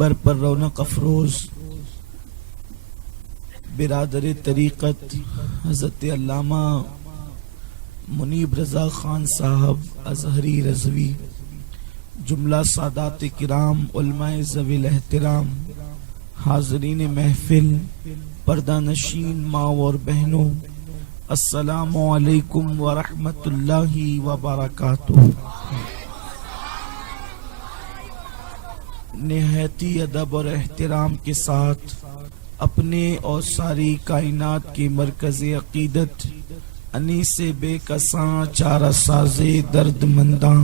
منبر پر رونق افروز برادر طریقت حضرت علامہ منیب رضا خان صاحب ازہری رضوی، جملہ سادات کرام، علماء ذوی الاحترام، حاضرین محفل، پردہ نشین ماں اور بہنوں، السلام علیکم ورحمۃ اللہ وبرکاتہ۔ نہایتی ادب اور احترام کے ساتھ اپنے اور ساری کائنات کے مرکز عقیدت انیس بے کساں چارہ ساز درد منداں،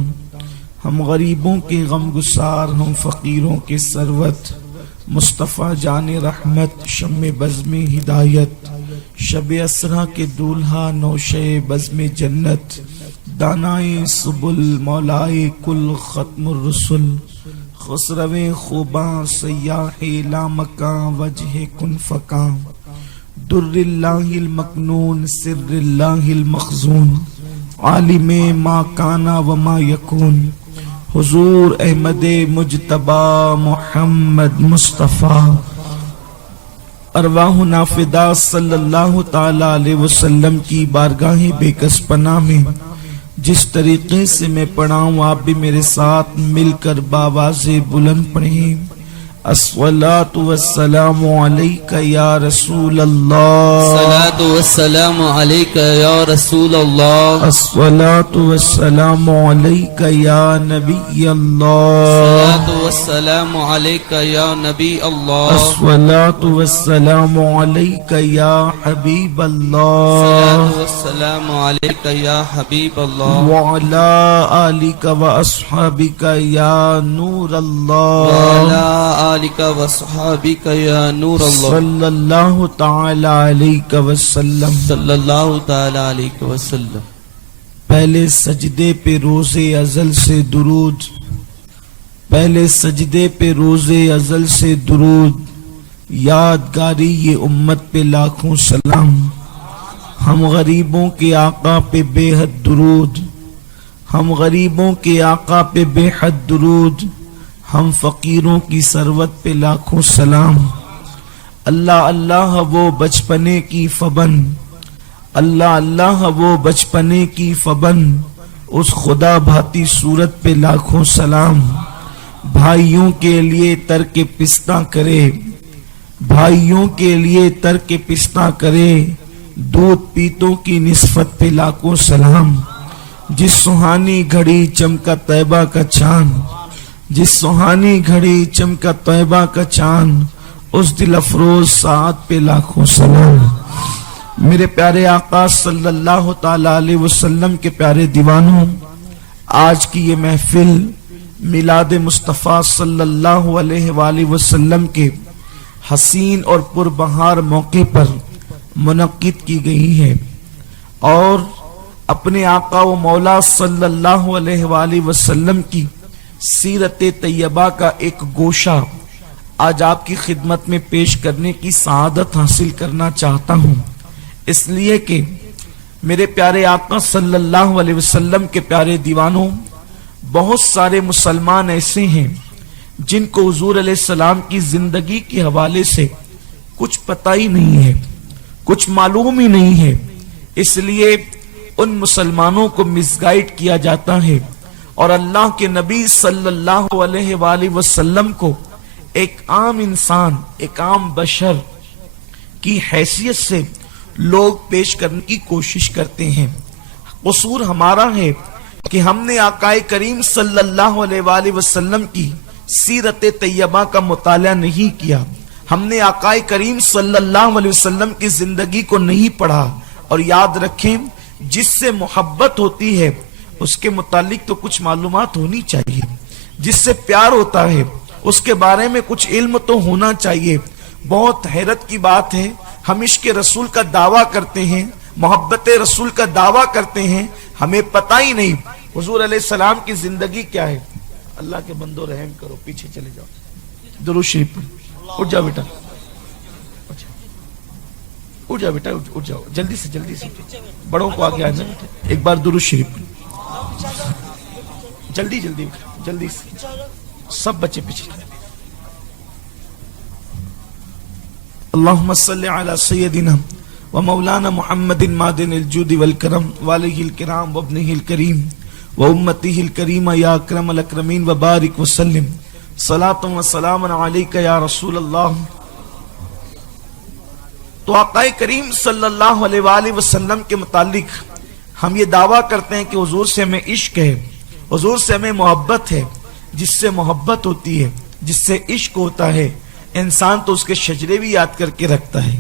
ہم غریبوں کے غم گسار، ہم فقیروں کے ثروت، مصطفیٰ جان رحمت، شم بزم ہدایت، شب اسرا کے دولہا، نوشے بزم جنت، دانائے سبل، مولائے کل، ختم الرسل، خسرو خوباں، سیاح لامکاں، وجہ کن فکاں، در اللہ المکنون، سر اللہ المخزون، عالم ما کانا وما یکون، حضور احمد مجتبی محمد مصطفیٰ، ارواح نافدہ صلی اللہ تعالی علیہ وسلم کی بارگاہ بے کس پناہ میں جس طریقے سے میں پڑھاؤں آپ بھی میرے ساتھ مل کر باواز بلند پڑھیں۔ الصلاۃ والسلام علیک یا رسول اللہ، الصلاۃ والسلام علیک یا رسول اللہ، الصلاۃ والسلام علیک یا نبی اللہ، الصلاۃ والسلام علیک یا نبی اللہ، الصلاۃ والسلام علیک یا حبیب اللہ، الصلاۃ والسلام علیک یا حبیب اللہ، وعلی آلک واصحابک یا نور اللہ، وعلی آلک وصحابک یا نور اللہ، صلی اللہ تعالی علیہ وسلم۔ صلی اللہ تعالی علیہ وسلم۔ پہلے سجدے پہ روز ازل سے درود، پہلے سجدے پہ روز ازل سے درود، یادگاری یہ امت پہ لاکھوں سلام، ہم غریبوں کے آقا پہ بے حد درود، ہم غریبوں کے آقا پہ بے حد درود، ہم فقیروں کی ثروت پہ لاکھوں سلام۔ اللہ اللہ وہ بچپنے کی فبن، اللہ اللہ وہ بچپنے کی فبن، اس خدا بھاتی صورت پہ لاکھوں سلام۔ بھائیوں کے لیے ترک پستہ کرے، بھائیوں کے لیے ترک پستہ کرے، دودھ پیتوں کی نسبت پہ لاکھوں سلام۔ جس سہانی گھڑی چمکا طیبہ کا چاند، جس سہانی گھڑی چمکا طیبہ کا چاند، اس دل افروز ساعت پہ لاکھوں سلام۔ میرے پیارے آقا صلی اللہ تعالی علیہ وسلم کے پیارے دیوانوں، آج کی یہ محفل میلاد مصطفیٰ صلی اللہ علیہ وآلہ وسلم کے حسین اور پربہار موقع پر منعقد کی گئی ہے، اور اپنے آقا و مولا صلی اللہ علیہ وآلہ وسلم کی سیرت طیبہ کا ایک گوشہ آج آپ کی خدمت میں پیش کرنے کی سعادت حاصل کرنا چاہتا ہوں، اس لیے کہ میرے پیارے آقا صلی اللہ علیہ وسلم کے پیارے دیوانوں، بہت سارے مسلمان ایسے ہیں جن کو حضور علیہ السلام کی زندگی کے حوالے سے کچھ پتہ ہی نہیں ہے، کچھ معلوم ہی نہیں ہے، اس لیے ان مسلمانوں کو مس گائیڈ کیا جاتا ہے، اور اللہ کے نبی صلی اللہ علیہ وآلہ وسلم کو ایک عام انسان، ایک عام بشر کی حیثیت سے لوگ پیش کرنے کی کوشش کرتے ہیں۔ قصور ہمارا ہے کہ ہم نے آقا کریم صلی اللہ علیہ وآلہ وسلم کی سیرت طیبہ کا مطالعہ نہیں کیا، ہم نے آقا کریم صلی اللہ علیہ وسلم کی زندگی کو نہیں پڑھا۔ اور یاد رکھیں، جس سے محبت ہوتی ہے اس کے متعلق تو کچھ معلومات ہونی چاہیے، جس سے پیار ہوتا ہے اس کے بارے میں کچھ علم تو ہونا چاہیے۔ بہت حیرت کی بات ہے، ہم عشق رسول کا دعویٰ کرتے ہیں، محبت رسول کا دعویٰ کرتے ہیں، ہمیں پتہ ہی نہیں حضور علیہ السلام کی زندگی کیا ہے۔ اللہ کے بندو رحم کرو، پیچھے چلے جاؤ، درود شریف پڑھو، اٹھ جاؤ بیٹا، اٹھ جاؤ بیٹا، اٹھ جاؤ، جلدی سے جلدی سے، بڑوں کو آگے آنا، ایک بار درود شریف پڑھو، جلدی جلدی جلدی سے، سب بچے پیچھے۔ اللهم صل على سيدنا ومولانا محمد معدن الجود والكرم وآله الكرام وابنه الكريم وأمته الكريمة يا أكرم الأكرمين وبارك وسلم صلاة وسلام عليك يا رسول الله. تو آقا کریم صلی اللہ علیہ وآلہ وسلم کے متعلق ہم یہ دعویٰ کرتے ہیں کہ حضور سے ہمیں عشق ہے، حضور سے ہمیں محبت ہے. جس سے محبت ہوتی ہے، جس سے عشق ہوتا ہے، انسان تو اس کے شجرے بھی یاد کر کے رکھتا ہے،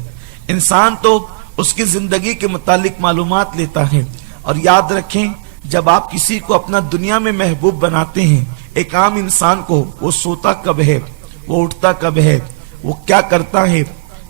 انسان تو اس کی زندگی کے متعلق معلومات لیتا ہے. اور یاد رکھیں، جب آپ کسی کو اپنا دنیا میں محبوب بناتے ہیں، ایک عام انسان کو، وہ سوتا کب ہے، وہ اٹھتا کب ہے، وہ کیا کرتا ہے،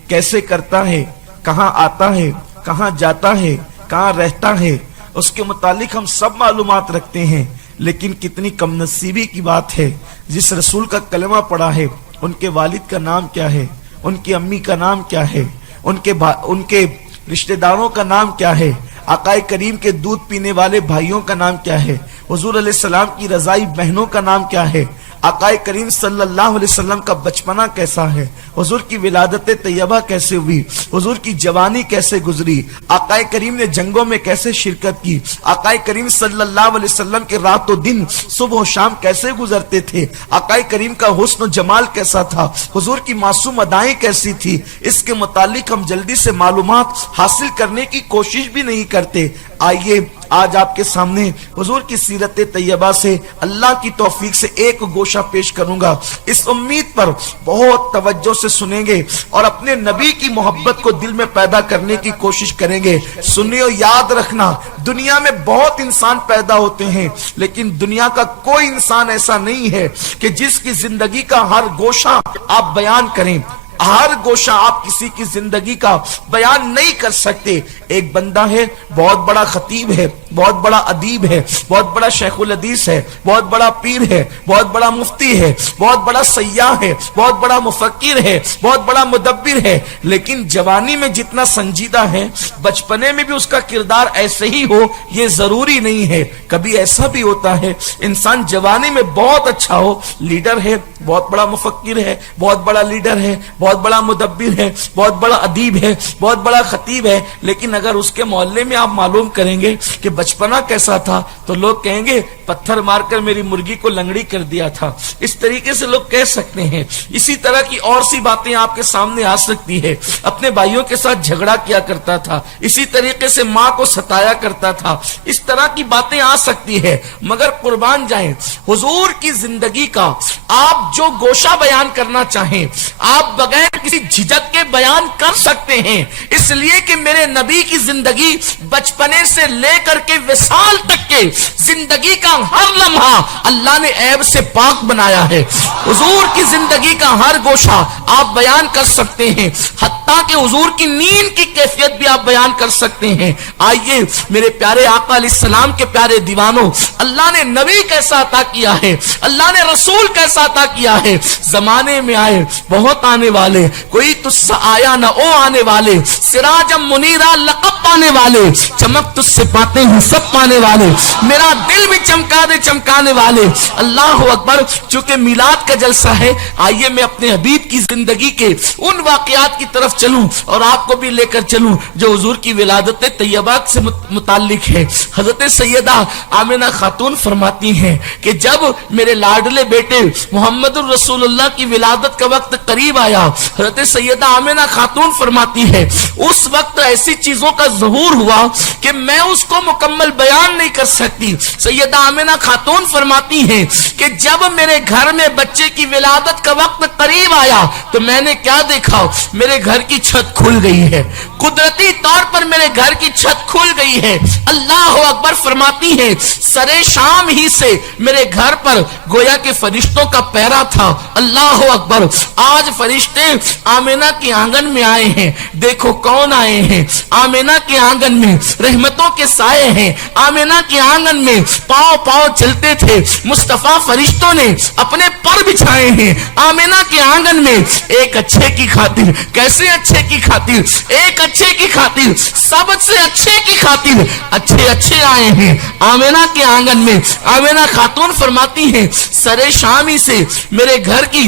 کیسے کرتا ہے، کہاں آتا ہے، کہاں جاتا ہے، کہاں رہتا ہے، اس کے متعلق ہم سب معلومات رکھتے ہیں. لیکن کتنی کم نصیبی کی بات ہے، جس رسول کا کلمہ پڑھا ہے ان کے والد کا نام کیا ہے، ان کی امی کا نام کیا ہے، ان کے رشتہ داروں کا نام کیا ہے، آقا کریم کے دودھ پینے والے بھائیوں کا نام کیا ہے، حضور علیہ السلام کی رضائی بہنوں کا نام کیا ہے، آقا کریم صلی اللہ علیہ وسلم کا بچپنا کیسا ہے، حضور کی ولادت طیبہ کیسے ہوئی، حضور کی جوانی کیسے گزری، آقا کریم نے جنگوں میں کیسے شرکت کی، آقا کریم صلی اللہ علیہ وسلم کے رات و دن صبح و شام کیسے گزرتے تھے، آقا کریم کا حسن و جمال کیسا تھا، حضور کی معصوم ادائیں کیسی تھی، اس کے متعلق ہم جلدی سے معلومات حاصل کرنے کی کوشش بھی نہیں کرتے. آئیے آج آپ کے سامنے حضور کی سیرت طیبہ سے اللہ کی توفیق سے ایک گوشہ پیش کروں گا. اس امید پر بہت توجہ سے سنیں گے اور اپنے نبی کی محبت کو دل میں پیدا کرنے کی کوشش کریں گے. سنیو، یاد رکھنا، دنیا میں بہت انسان پیدا ہوتے ہیں، لیکن دنیا کا کوئی انسان ایسا نہیں ہے کہ جس کی زندگی کا ہر گوشہ آپ بیان کریں، ہر گوشہ آپ کسی کی زندگی کا بیان نہیں کر سکتے. ایک بندہ ہے، بہت بڑا خطیب ہے، بہت بڑا ادیب ہے، بہت بڑا شیخ الحدیث ہے، بہت بڑا پیر ہے، بہت بڑا مفتی ہے، بہت بڑا سیاح ہے، بہت بڑا مفکر ہے، بہت بڑا مدبر ہے، لیکن جوانی میں جتنا سنجیدہ ہے بچپنے میں بھی اس کا کردار ایسے ہی ہو یہ ضروری نہیں ہے. کبھی ایسا بھی ہوتا ہے انسان جوانی میں بہت اچھا ہو، لیڈر ہے، بہت بڑا مفکر ہے، بہت بڑا لیڈر ہے، بہت بڑا مدبر ہے، بہت بڑا ادیب ہے، بہت بڑا خطیب ہے، لیکن اگر اس کے محلے میں آپ معلوم کریں گے کہ بچپنا کیسا تھا تو لوگ کہیں گے پتھر مار کر میری مرغی کو لنگڑی کر دیا تھا. اس طریقے سے لوگ کہہ سکتے ہیں. اسی طرح کی اور سی باتیں آپ کے سامنے آ سکتی ہے. اپنے بھائیوں کے ساتھ جھگڑا کیا کرتا تھا، اسی طریقے سے ماں کو ستایا کرتا تھا، اس طرح کی باتیں آ سکتی ہے. مگر قربان جائیں، حضور کی زندگی کا آپ جو گوشہ بیان کرنا چاہیں آپ بغیر کسی جھجک کے بیان کر سکتے ہیں، اس لیے کہ میرے نبی کی زندگی بچپنے سے لے کر کے وصال تک کے زندگی کا ہر لمحہ اللہ نے عیب سے پاک بنایا ہے. حضور کی زندگی کا ہر گوشہ آپ بیان کر سکتے ہیں، حتیٰ کہ حضور کی نیند کی کیفیت بھی آپ بیان کر سکتے ہیں. آئیے میرے پیارے آقا علیہ السلام کے پیارے دیوانوں، اللہ نے نبی کیسا عطا کیا ہے، اللہ نے رسول کیسا عطا کیا ہے. زمانے میں آئے بہت آنے والے، کوئی تجھ سے آیا نہ او آنے والے، سراجم منیرہ لقب پانے والے، چمک تجھ سے پاتے ہیں سب پانے والے، میرا دل بھی چمکا دے چمکانے والے. اللہ اکبر. چونکہ میلاد کا جلسہ ہے، آئیے میں اپنے حبیب کی زندگی کے ان واقعات کی طرف چلوں اور آپ کو بھی لے کر چلوں جو حضور کی ولادت طیبہ سے متعلق ہے. حضرت سیدہ آمنہ خاتون فرماتی ہیں کہ جب میرے لاڈلے بیٹے محمد الرسول اللہ کی ولادت کا وقت قریب آیا، حضرت سیدہ آمنہ خاتون فرماتی ہے اس وقت ایسی چیزوں کا ظہور ہوا کہ میں اس کو مکمل بیان نہیں کر سکتی. سیدہ آمنہ خاتون فرماتی ہیں کہ جب میرے گھر میں بچے کی ولادت کا وقت قریب آیا تو میں نے کیا دیکھا، میرے گھر کی چھت کھل گئی ہے، قدرتی طور پر میرے گھر کی چھت کھل گئی ہے. اللہ اکبر. فرماتی ہے سرے شام ہی سے میرے گھر پر گویا کہ فرشتوں کا پہرا تھا. اللہ اکبر. آج فرشتے آمنہ کے آنگن میں آئے ہیں. دیکھو کون آئے ہیں. آمنہ کے آنگن میں رحمتوں کے سائے ہیں. آمنہ کے آنگن میں پاؤں پاؤں چلتے تھے مصطفیٰ فرشتوں نے اپنے پر بچھائے ہیں. آمنہ کے آنگن میں ایک اچھے کی خاطر، کیسے اچھے کی خاطر، ایک اچھے کی خاطر، سب سے اچھے کی خاطر اچھے اچھے آئے ہیں. آمنہ کے آنگن میں آمنہ خاتون فرماتی ہیں سرے شامی سے میرے گھر کی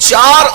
4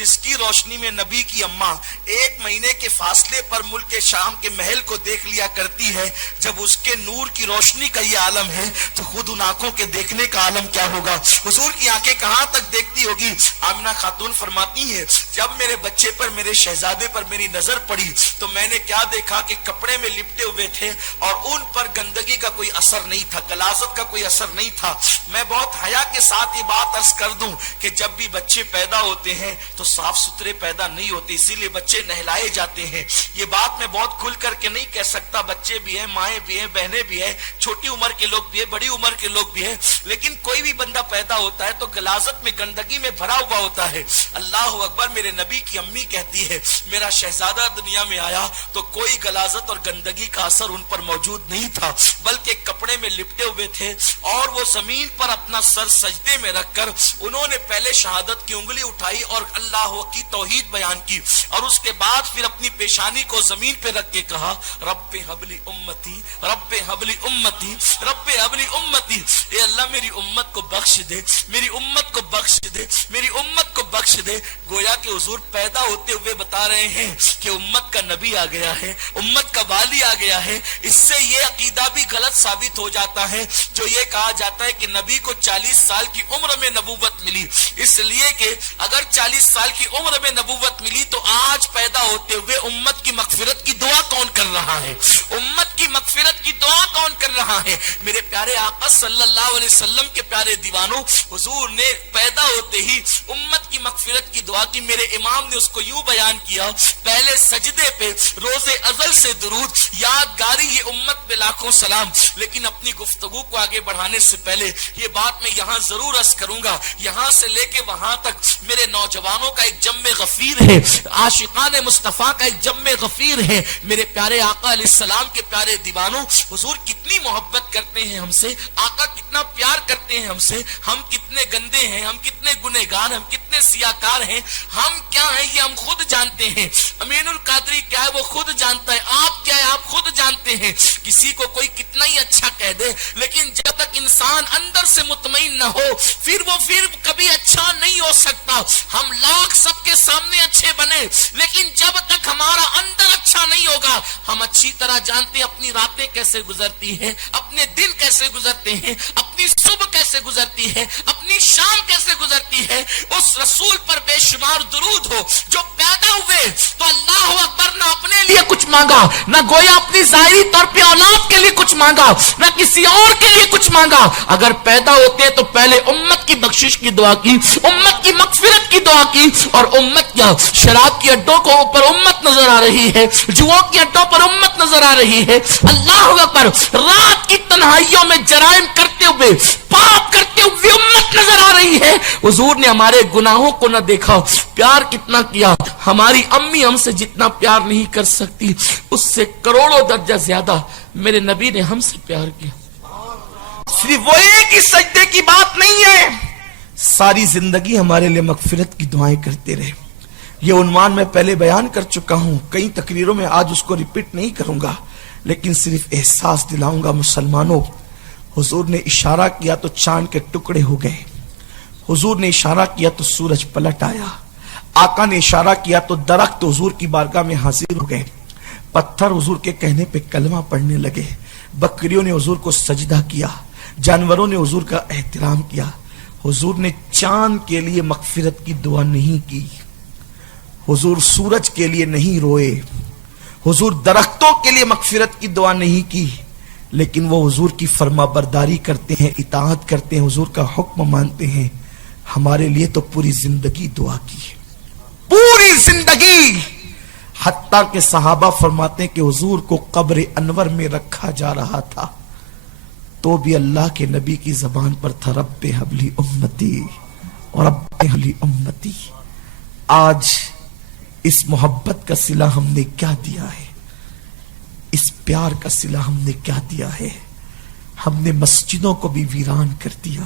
جس کی روشنی میں نبی کی اماں 1 مہینے کے فاصلے پر ملک شام کے محل کو دیکھ لیا کرتی ہے، جب اس کے نور کی روشنی کا یہ عالم ہے تو خود ان آنکھوں کے دیکھنے کا عالم کیا ہوگا؟ حضور کی آنکھیں کہاں تک دیکھتی ہوگی؟ آمنہ خاتون فرماتی ہے جب میرے بچے پر، میرے شہزادے پر میری نظر پڑی تو میں نے کیا دیکھا کہ کپڑے میں لپٹے ہوئے تھے اور ان پر گندگی کا کوئی اثر نہیں تھا، غلاظت کا کوئی اثر نہیں تھا۔ میں بہت حیا کے ساتھ یہ بات عرض کر دوں کہ جب بھی بچے پیدا ہوتے ہیں تو صاف ستھرے پیدا نہیں ہوتے، اسی لیے بچے نہلائے جاتے ہیں۔ یہ بات میں بہت کھل کر کے نہیں کہہ سکتا، بچے بھی ہیں، مائیں بھی ہیں، بہنیں بھی ہیں، چھوٹی عمر کے لوگ بھی ہیں، بڑی عمر کے لوگ بھی ہیں، لیکن کوئی بھی بندہ پیدا ہوتا ہے تو غلاظت میں، گندگی میں بھرا ہوا ہوتا ہے۔ اللہ اکبر، میرے نبی کی امی کہتی ہے میرا شہزادہ دنیا میں آیا تو کوئی غلاظت اور گندگی کا اثر ان پر موجود نہیں تھا، بلکہ کپڑے میں لپٹے ہوئے تھے اور وہ زمین پر اپنا سر سجدے میں رکھ کر انہوں نے پہلے شہادت کی انگلی اٹھائی اور اللہ کی توحید بیان کی، اور اس کے بعد پھر اپنی پیشانی کو زمین پہ رکھ کے کہا رب حبلی امتی، رب حبلی امتی، رب حبلی امتی، اے اللہ میری امت کو بخش دے، میری امت کو بخش دے، میری امت کو بخش دے۔ گویا کہ حضور پیدا ہوتے ہوئے بتا رہے ہیں کہ امت کا نبی آ گیا ہے، امت کا والی آ گیا ہے۔ اس سے یہ عقیدہ بھی غلط ثابت ہو جاتا ہے جو یہ کہا جاتا ہے کہ نبی کو 40 سال کی عمر میں نبوت ملی، اس لیے کہ اگر 40 سال کی عمر میں نبوت ملی تو آج پیدا ہوتے ہوئے امت کی مغفرت کی دعا کون کر رہا ہے؟ امت کی مغفرت کی دعا کون کر رہا ہے؟ میرے پیارے آقا صلی اللہ علیہ وسلم کے پیارے دیوانوں، حضور نے پیدا ہوتے ہی امت کی مغفرت کی دعا کی۔ میرے امام نے اس کو یوں بیان کیا، پہلے سجدے پہ روز ازل سے درود، یادگاری یہ امت پہ لاکھوں سلام۔ لیکن اپنی گفتگو کو آگے بڑھانے سے پہلے یہ بات میں یہاں ضرور عرض کروں گا، یہاں سے لے کے وہاں تک میرے نوجوانوں کا ایک جم غفیر ہے، عاشقان مصطفیٰ کا ایک جم غفیر ہے۔ میرے پیارے آقا علیہ السلام کے پیارے دیوانوں، حضور کتنی محبت کرتے ہیں ہم سے، آقا کتنا پیار کرتے ہیں ہم سے، ہم کتنے گندے ہیں، ہم کتنے گنہگار، ہم کتنے سیاکار ہیں، ہم کیا ہیں یہ ہم خود جانتے ہیں۔ امین القادری کیا ہے وہ خود جانتا ہے، آپ کیا ہے آپ خود جانتے ہیں۔ کسی کو کوئی کتنا ہی اچھا کہہ دے، لیکن جب تک انسان اندر سے مطمئن نہ ہو پھر وہ کبھی اچھا نہیں ہو سکتا۔ ہم لاکھ سب کے سامنے اچھے بنے، لیکن جب تک ہمارا اندر اچھا نہیں ہوگا، ہم اچھی طرح جانتے ہیں اپنی راتیں کیسے گزرتی ہیں، اپنے دن کیسے گزرتے ہیں، اپنی صبح کیسے گزرتی ہے، اپنی شام کیسے گزرتی ہے۔ اس رسول پر بے شمار درود ہو جو پیدا ہوئے تو اللہ اکبر نہ اپنے لیے کچھ مانگا، نہ گویا اپنی ظاہری طور پہ اولاد کے لیے کچھ مانگا، نہ کسی اور کے لیے کچھ مانگا۔ اگر پیدا ہوتے تو پہلے امت کی بخشش کی دعا کی، امت کی مغفرت کی دعا کی، اور امت کیا شراب کی اڈوں کو اوپر امت نظر آ رہی ہے، جوا کی اڈوں پر امت نظر آ رہی ہے۔ اللہ اکبر، رات کی تنہائیوں میں جرائم کرتے ہوئے، پاپ کرتے ہوئے امت نظر آ رہی ہے۔ حضور نے ہمارے گناہوں کو نہ دیکھا، پیار کتنا کیا۔ ہماری امی ہم سے جتنا پیار نہیں کر سکتی اس سے کروڑوں درجہ زیادہ میرے نبی نے ہم سے پیار کیا۔ صرف وہ ایک ہی سجدے کی بات نہیں ہے، ساری زندگی ہمارے لیے مغفرت کی دعائیں کرتے رہے۔ یہ عنوان میں پہلے بیان کر چکا ہوں، کئی تقریروں میں آج اس کو ریپیٹ نہیں کروں گا، لیکن صرف احساس دلاؤں گا مسلمانوں۔ حضور نے اشارہ کیا تو چاند کے ٹکڑے ہو گئے، حضور نے اشارہ کیا تو سورج پلٹ آیا، آقا نے اشارہ کیا تو درخت حضور کی بارگاہ میں حاضر ہو گئے، پتھر حضور کے کہنے پہ کلمہ پڑھنے لگے، بکریوں نے حضور کو سجدہ کیا، جانوروں نے حضور کا احترام کیا۔ حضور نے چاند کے لیے مغفرت کی دعا نہیں کی، حضور سورج کے لیے نہیں روئے، حضور درختوں کے لیے مغفرت کی دعا نہیں کی، لیکن وہ حضور کی فرما برداری کرتے ہیں، اطاعت کرتے ہیں، حضور کا حکم مانتے ہیں۔ ہمارے لیے تو پوری زندگی دعا کی ہے، پوری زندگی، حتیٰ کہ صحابہ فرماتے ہیں کہ حضور کو قبر انور میں رکھا جا رہا تھا تو بھی اللہ کے نبی کی زبان پر تھا رب حبلی امتی اور رب حبلی امتی۔ آج اس محبت کا صلہ ہم نے کیا دیا ہے، اس پیار کا صلہ ہم نے کیا دیا ہے؟ ہم نے مسجدوں کو بھی ویران کر دیا،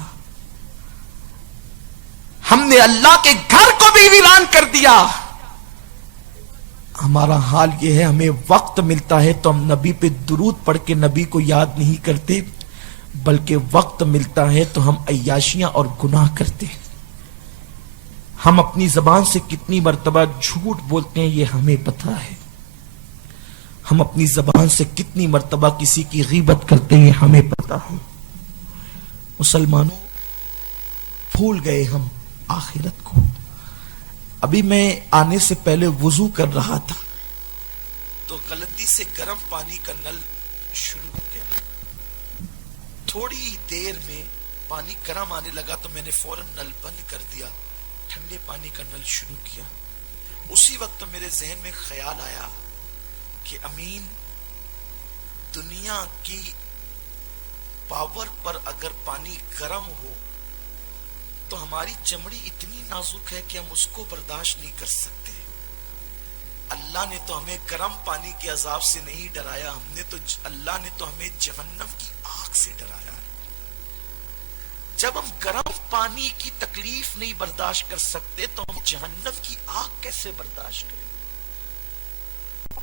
ہم نے اللہ کے گھر کو بھی ویران کر دیا۔ ہمارا حال یہ ہے، ہمیں وقت ملتا ہے تو ہم نبی پہ درود پڑھ کے نبی کو یاد نہیں کرتے، بلکہ وقت ملتا ہے تو ہم عیاشیاں اور گناہ کرتے ہیں۔ ہم اپنی زبان سے کتنی مرتبہ جھوٹ بولتے ہیں یہ ہمیں پتا ہے. ہم اپنی زبان سے کتنی مرتبہ کسی کی غیبت کرتے ہیں ہمیں پتا ہے. مسلمانوں، بھول گئے ہم آخرت کو. ابھی میں آنے سے پہلے وضو کر رہا تھا تو غلطی سے گرم پانی کا نل شروع ہو گیا. تھوڑی دیر میں پانی گرم آنے لگا تو میں نے فوراً نل بند کر دیا، ٹھنڈے پانی کا نل شروع کیا. اسی وقت میرے ذہن میں خیال آیا کہ امین، دنیا کی پاور پر اگر پانی گرم ہو تو ہماری چمڑی اتنی نازک ہے کہ ہم اس کو برداشت نہیں کر سکتے. اللہ نے تو ہمیں گرم پانی کے عذاب سے نہیں ڈرایا، اللہ نے تو ہمیں جہنم کی آگ سے ڈرایا. جب ہم گرم پانی کی تکلیف نہیں برداشت کر سکتے تو ہم جہنم کی آگ کیسے برداشت کریں؟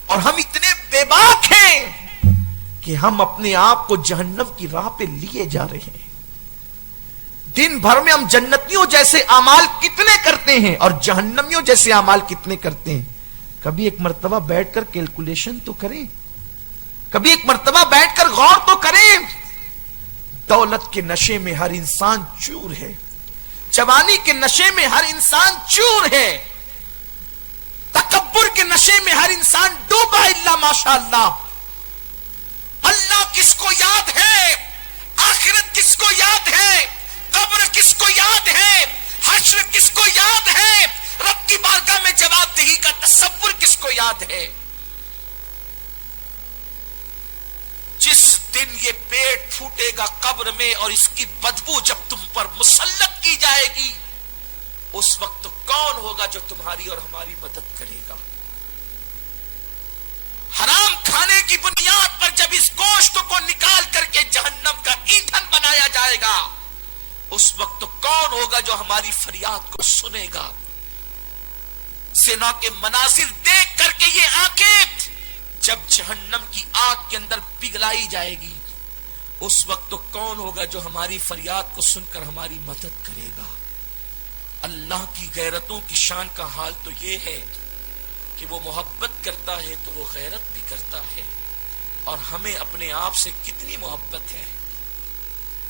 اور ہم اتنے بے باک ہیں کہ ہم اپنے آپ کو جہنم کی راہ پہ لیے جا رہے ہیں. دن بھر میں ہم جنتیوں جیسے اعمال کتنے کرتے ہیں اور جہنمیوں جیسے اعمال کتنے کرتے ہیں. کبھی ایک مرتبہ بیٹھ کر کیلکولیشن تو کریں، کبھی ایک مرتبہ بیٹھ کر غور تو کریں. دولت کے نشے میں ہر انسان چور ہے، جوانی کے نشے میں ہر انسان چور ہے، تکبر کے نشے میں ہر انسان ڈوبا الا ماشاء اللہ. اللہ کس کو یاد ہے؟ آخرت کس کو یاد ہے؟ قبر کس کو یاد ہے؟ حشر کس کو یاد ہے؟ رب کی بارگاہ میں جواب دہی کا تصور کس کو یاد ہے؟ جس دن یہ پیٹ پھوٹے گا قبر میں اور اس کی بدبو جب تم پر مسلط کی جائے گی، اس وقت کون ہوگا جو تمہاری اور ہماری مدد کرے گا؟ حرام کھانے کی بنیاد پر جب اس گوشت کو نکال کر کے جہنم کا ایندھن بنایا جائے گا، اس وقت کون ہوگا جو ہماری فریاد کو سنے گا؟ زنا کے مناظر دیکھ کر کے یہ آنکھیں جب جہنم کی آگ کے اندر پگھلائی جائے گی، اس وقت کون ہوگا جو ہماری فریاد کو سن کر ہماری مدد کرے گا؟ اللہ کی غیرتوں کی شان کا حال تو یہ ہے کہ وہ محبت کرتا ہے تو وہ غیرت بھی کرتا ہے. اور ہمیں اپنے آپ سے کتنی محبت ہے.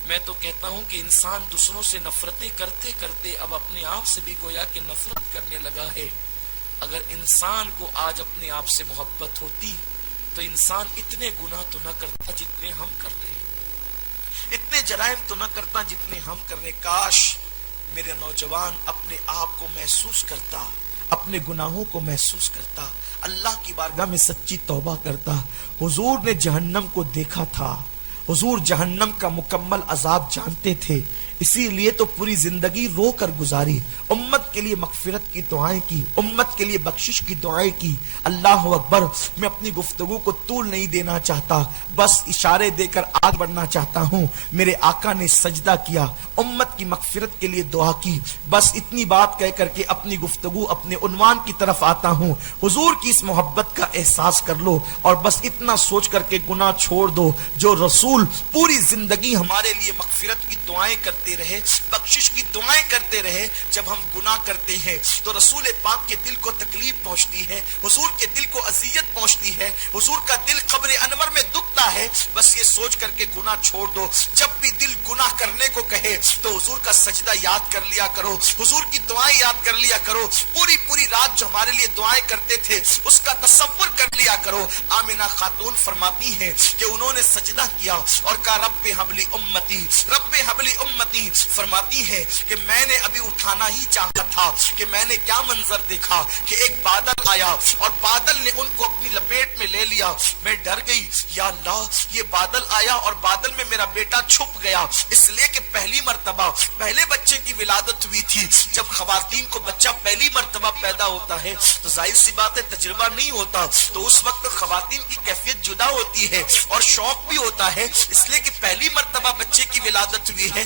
میں تو کہتا ہوں کہ انسان دوسروں سے نفرتیں کرتے کرتے اب اپنے آپ سے بھی گویا کہ نفرت کرنے لگا ہے. اگر انسان کو آج اپنے آپ سے محبت ہوتی تو انسان اتنے گناہ تو نہ کرتا جتنے ہم کر رہے ہیں، اتنے جرائم تو نہ کرتا جتنے ہم کر رہے ہیں. کاش میرے نوجوان اپنے آپ کو محسوس کرتا، اپنے گناہوں کو محسوس کرتا، اللہ کی بارگاہ میں سچی توبہ کرتا. حضور نے جہنم کو دیکھا تھا، حضور جہنم کا مکمل عذاب جانتے تھے، اسی لیے تو پوری زندگی رو کر گزاری، امت کے لیے مغفرت کی دعائیں کی، امت کے لیے بخشش کی دعائیں کی. اللہ اکبر. میں اپنی گفتگو کو طول نہیں دینا چاہتا، بس اشارے دے کر آگے بڑھنا چاہتا ہوں. میرے آقا نے سجدہ کیا، امت کی مغفرت کے لیے دعا کی. بس اتنی بات کہہ کر کے اپنی گفتگو اپنے عنوان کی طرف آتا ہوں. حضور کی اس محبت کا احساس کر لو اور بس اتنا سوچ کر کے گناہ چھوڑ دو جو رسول پوری زندگی ہمارے لیے مغفرت کی دعائیں کرتے رہے، بخشش کی دعائیں کرتے رہے. جب ہم گناہ کرتے ہیں تو رسول پاک کے دل کو تکلیف پہنچتی ہے، حضور کے دل کو اذیت پہنچتی ہے، حضور کا دل قبر انور میں دکھتا ہے. بس یہ سوچ کر کے گناہ چھوڑ دو. جب بھی دل گناہ کرنے کو کہے تو حضور کا سجدہ یاد کر لیا کرو، حضور کی دعائیں یاد کر لیا کرو. پوری رات جو ہمارے لیے دعائیں کرتے تھے اس کا تصور کر لیا کرو. آمنہ خاتون فرماتی ہے کہ انہوں نے سجدہ کیا اور کہا رب حبلی امتی، رب حبلی امتی. فرماتی ہے کہ میں نے ابھی اٹھانا ہی چاہا تھا کہ میں نے کیا منظر دیکھا کہ ایک بادل آیا اور بادل نے ان کو اپنی لپیٹ میں لے لیا. میں ڈر گئی، یا اللہ یہ بادل آیا اور بادل میں میرا بیٹا چھپ گیا. اس لیے کہ پہلی مرتبہ پہلے بچے کی ولادت ہوئی تھی. جب خواتین کو بچہ پہلی مرتبہ پیدا ہوتا ہے تو ظاہر سی بات ہے تجربہ نہیں ہوتا، تو اس وقت خواتین کی کیفیت جدا ہوتی ہے اور شوق بھی ہوتا ہے. اس لیے کہ پہلی مرتبہ بچے کی ولادت ہوئی ہے.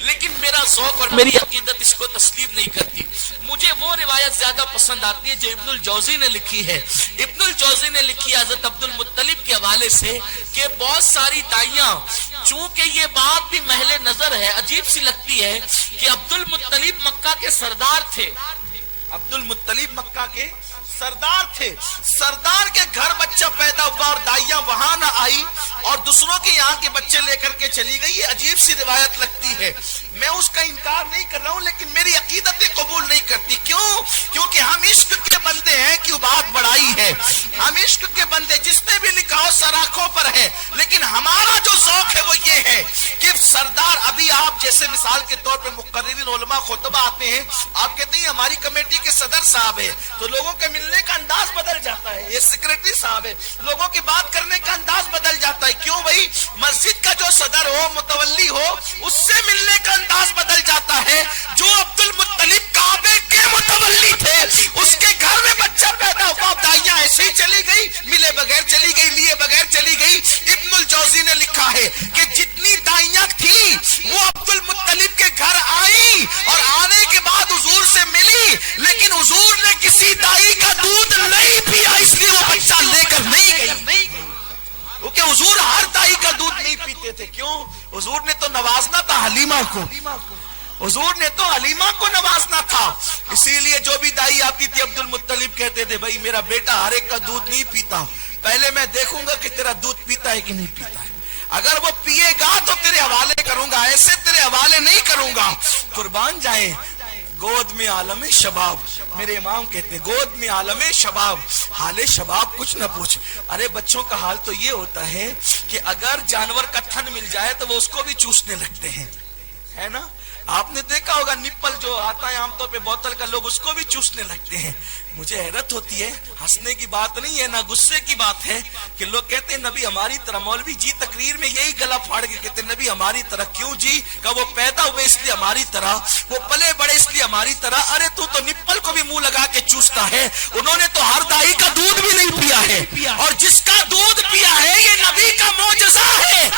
لیکن میرا ذوق اور میری عقیدت اس کو تسلیم نہیں کرتی. مجھے وہ روایت زیادہ پسند آتی ہے جو ابن الجوزی نے لکھی ہے. ابن الجوزی نے لکھی ہے حضرت عبد المطلب کے حوالے سے کہ بہت ساری دائیاں، چونکہ یہ بات بھی محل نظر ہے، عجیب سی لگتی ہے کہ عبد المطلب مکہ کے سردار تھے. عبد المطلب مکہ کے سردار تھے. سردار کے گھر بچہ پیدا ہوا اور دائیاں وہاں نہ آئی اور دوسروں کے یہاں کے بچے لے کر کے چلی گئی. یہ عجیب سی روایت لگتی ہے. میں اس کا انکار نہیں کر رہا ہوں، لیکن میری عقیدت قبول نہیں کرتی. کیوں؟ کیونکہ ہم عشق کے بندے ہیں. کیوں بات بڑائی ہے؟ ہم عشق کے بندے، جس نے بھی لکھا ہو سراخوں پر ہے، لیکن ہمارا جو ذوق ہے وہ یہ ہے کہ سردار، ابھی آپ جیسے مثال کے طور پہ مقررین علماء خطبہ آتے ہیں، آپ کہتے ہیں ہماری کمیٹی کے صدر صاحب ہے، تو لوگوں کے ملنے کا انداز بدل جاتا ہے. یہ سیکریٹری صاحب ہے، لوگوں کی بات کرنے کا انداز بدل جاتا ہے. کیوں بھائی؟ مسجد کا جو صدر ہو، متولی ہو، اس سے ملنے کا انداز بدل جاتا ہے. جو عبد المطلب کعبے کے متولی تھے، اس کے گھر میں بچہ پیدا ہوا، دائیاں ایسے ہی چلی گئی، ملے بغیر چلی گئی، لیے بغیر چلی گئی. ابن الجوزی نے لکھا ہے کہ جتنی دائیاں تھیں وہ عبد المطلب کے گھر آئی اور آنے کے بعد حضور سے ملی، لیکن حضور نے کسی دائی کا دودھ نہیں پیا، اس لیے وہ بچہ لے کر نہیں گئی. کیونکہ حضور ہر دائی کا دودھ نہیں پیتے تھے. کیوں؟ حضور نے تو نوازنا تھا حلیمہ کو. حضور نے تو حلیمہ کو نوازنا تھا. اسی لیے جو بھی دائی آتی تھی عبد المطلب کہتے تھے بھائی میرا بیٹا ہر ایک کا دودھ نہیں پیتا، پہلے میں دیکھوں گا کہ تیرا دودھ پیتا ہے کہ نہیں پیتا ہے. اگر وہ پیے گا تو تیرے حوالے کروں گا، ایسے تیرے حوالے نہیں کروں گا. قربان جائیں گود میں عالم شباب. میرے امام کہتے ہیں گود میں عالم شباب، حال شباب کچھ نہ پوچھ. ارے بچوں کا حال تو یہ ہوتا ہے کہ اگر جانور کا تھن مل جائے تو وہ اس کو بھی چوسنے لگتے ہیں، ہے نا؟ آپ نے دیکھا ہوگا نپل جو آتا ہے عام طور پہ بوتل کا، لوگ اس کو بھی چوسنے لگتے ہیں. مجھے حیرت ہوتی ہے، ہنسنے کی بات نہیں ہے نہ غصے کی بات ہے، کہ لوگ کہتے ہیں نبی ہماری طرح. مولوی جی تقریر میں یہی گلا پھاڑ کے کہتے ہیں نبی ہماری طرح. کیوں جی؟ کہ وہ پیدا ہوئے اس لیے ہماری طرح، وہ پلے بڑے اس لیے ہماری طرح. ارے تو نپل کو بھی منہ لگا کے چوستا ہے. انہوں نے تو ہر دائی کا دودھ بھی نہیں پیا ہے، اور جس کا دودھ پیا ہے یہ نبی کا معجزہ ہے.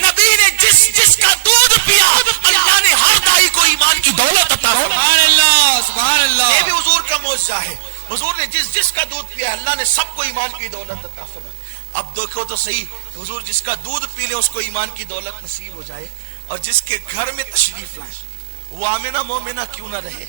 نبی نے جس کا دودھ پیا، اللہ نے ہر دائی کو ایمان کی دولت عطا فرمائی. سبحان اللہ، سبحان اللہ. یہ بھی حضور کا معجزہ ہے. حضور نے جس کا دودھ پیا اللہ نے سب کو ایمان کی دولت عطا فرمائی. اب دیکھو تو صحیح، حضور جس کا دودھ پی لے اس کو ایمان کی دولت نصیب ہو جائے، اور جس کے گھر میں تشریف لائے وہ آمنہ مومنہ کیوں نہ رہے،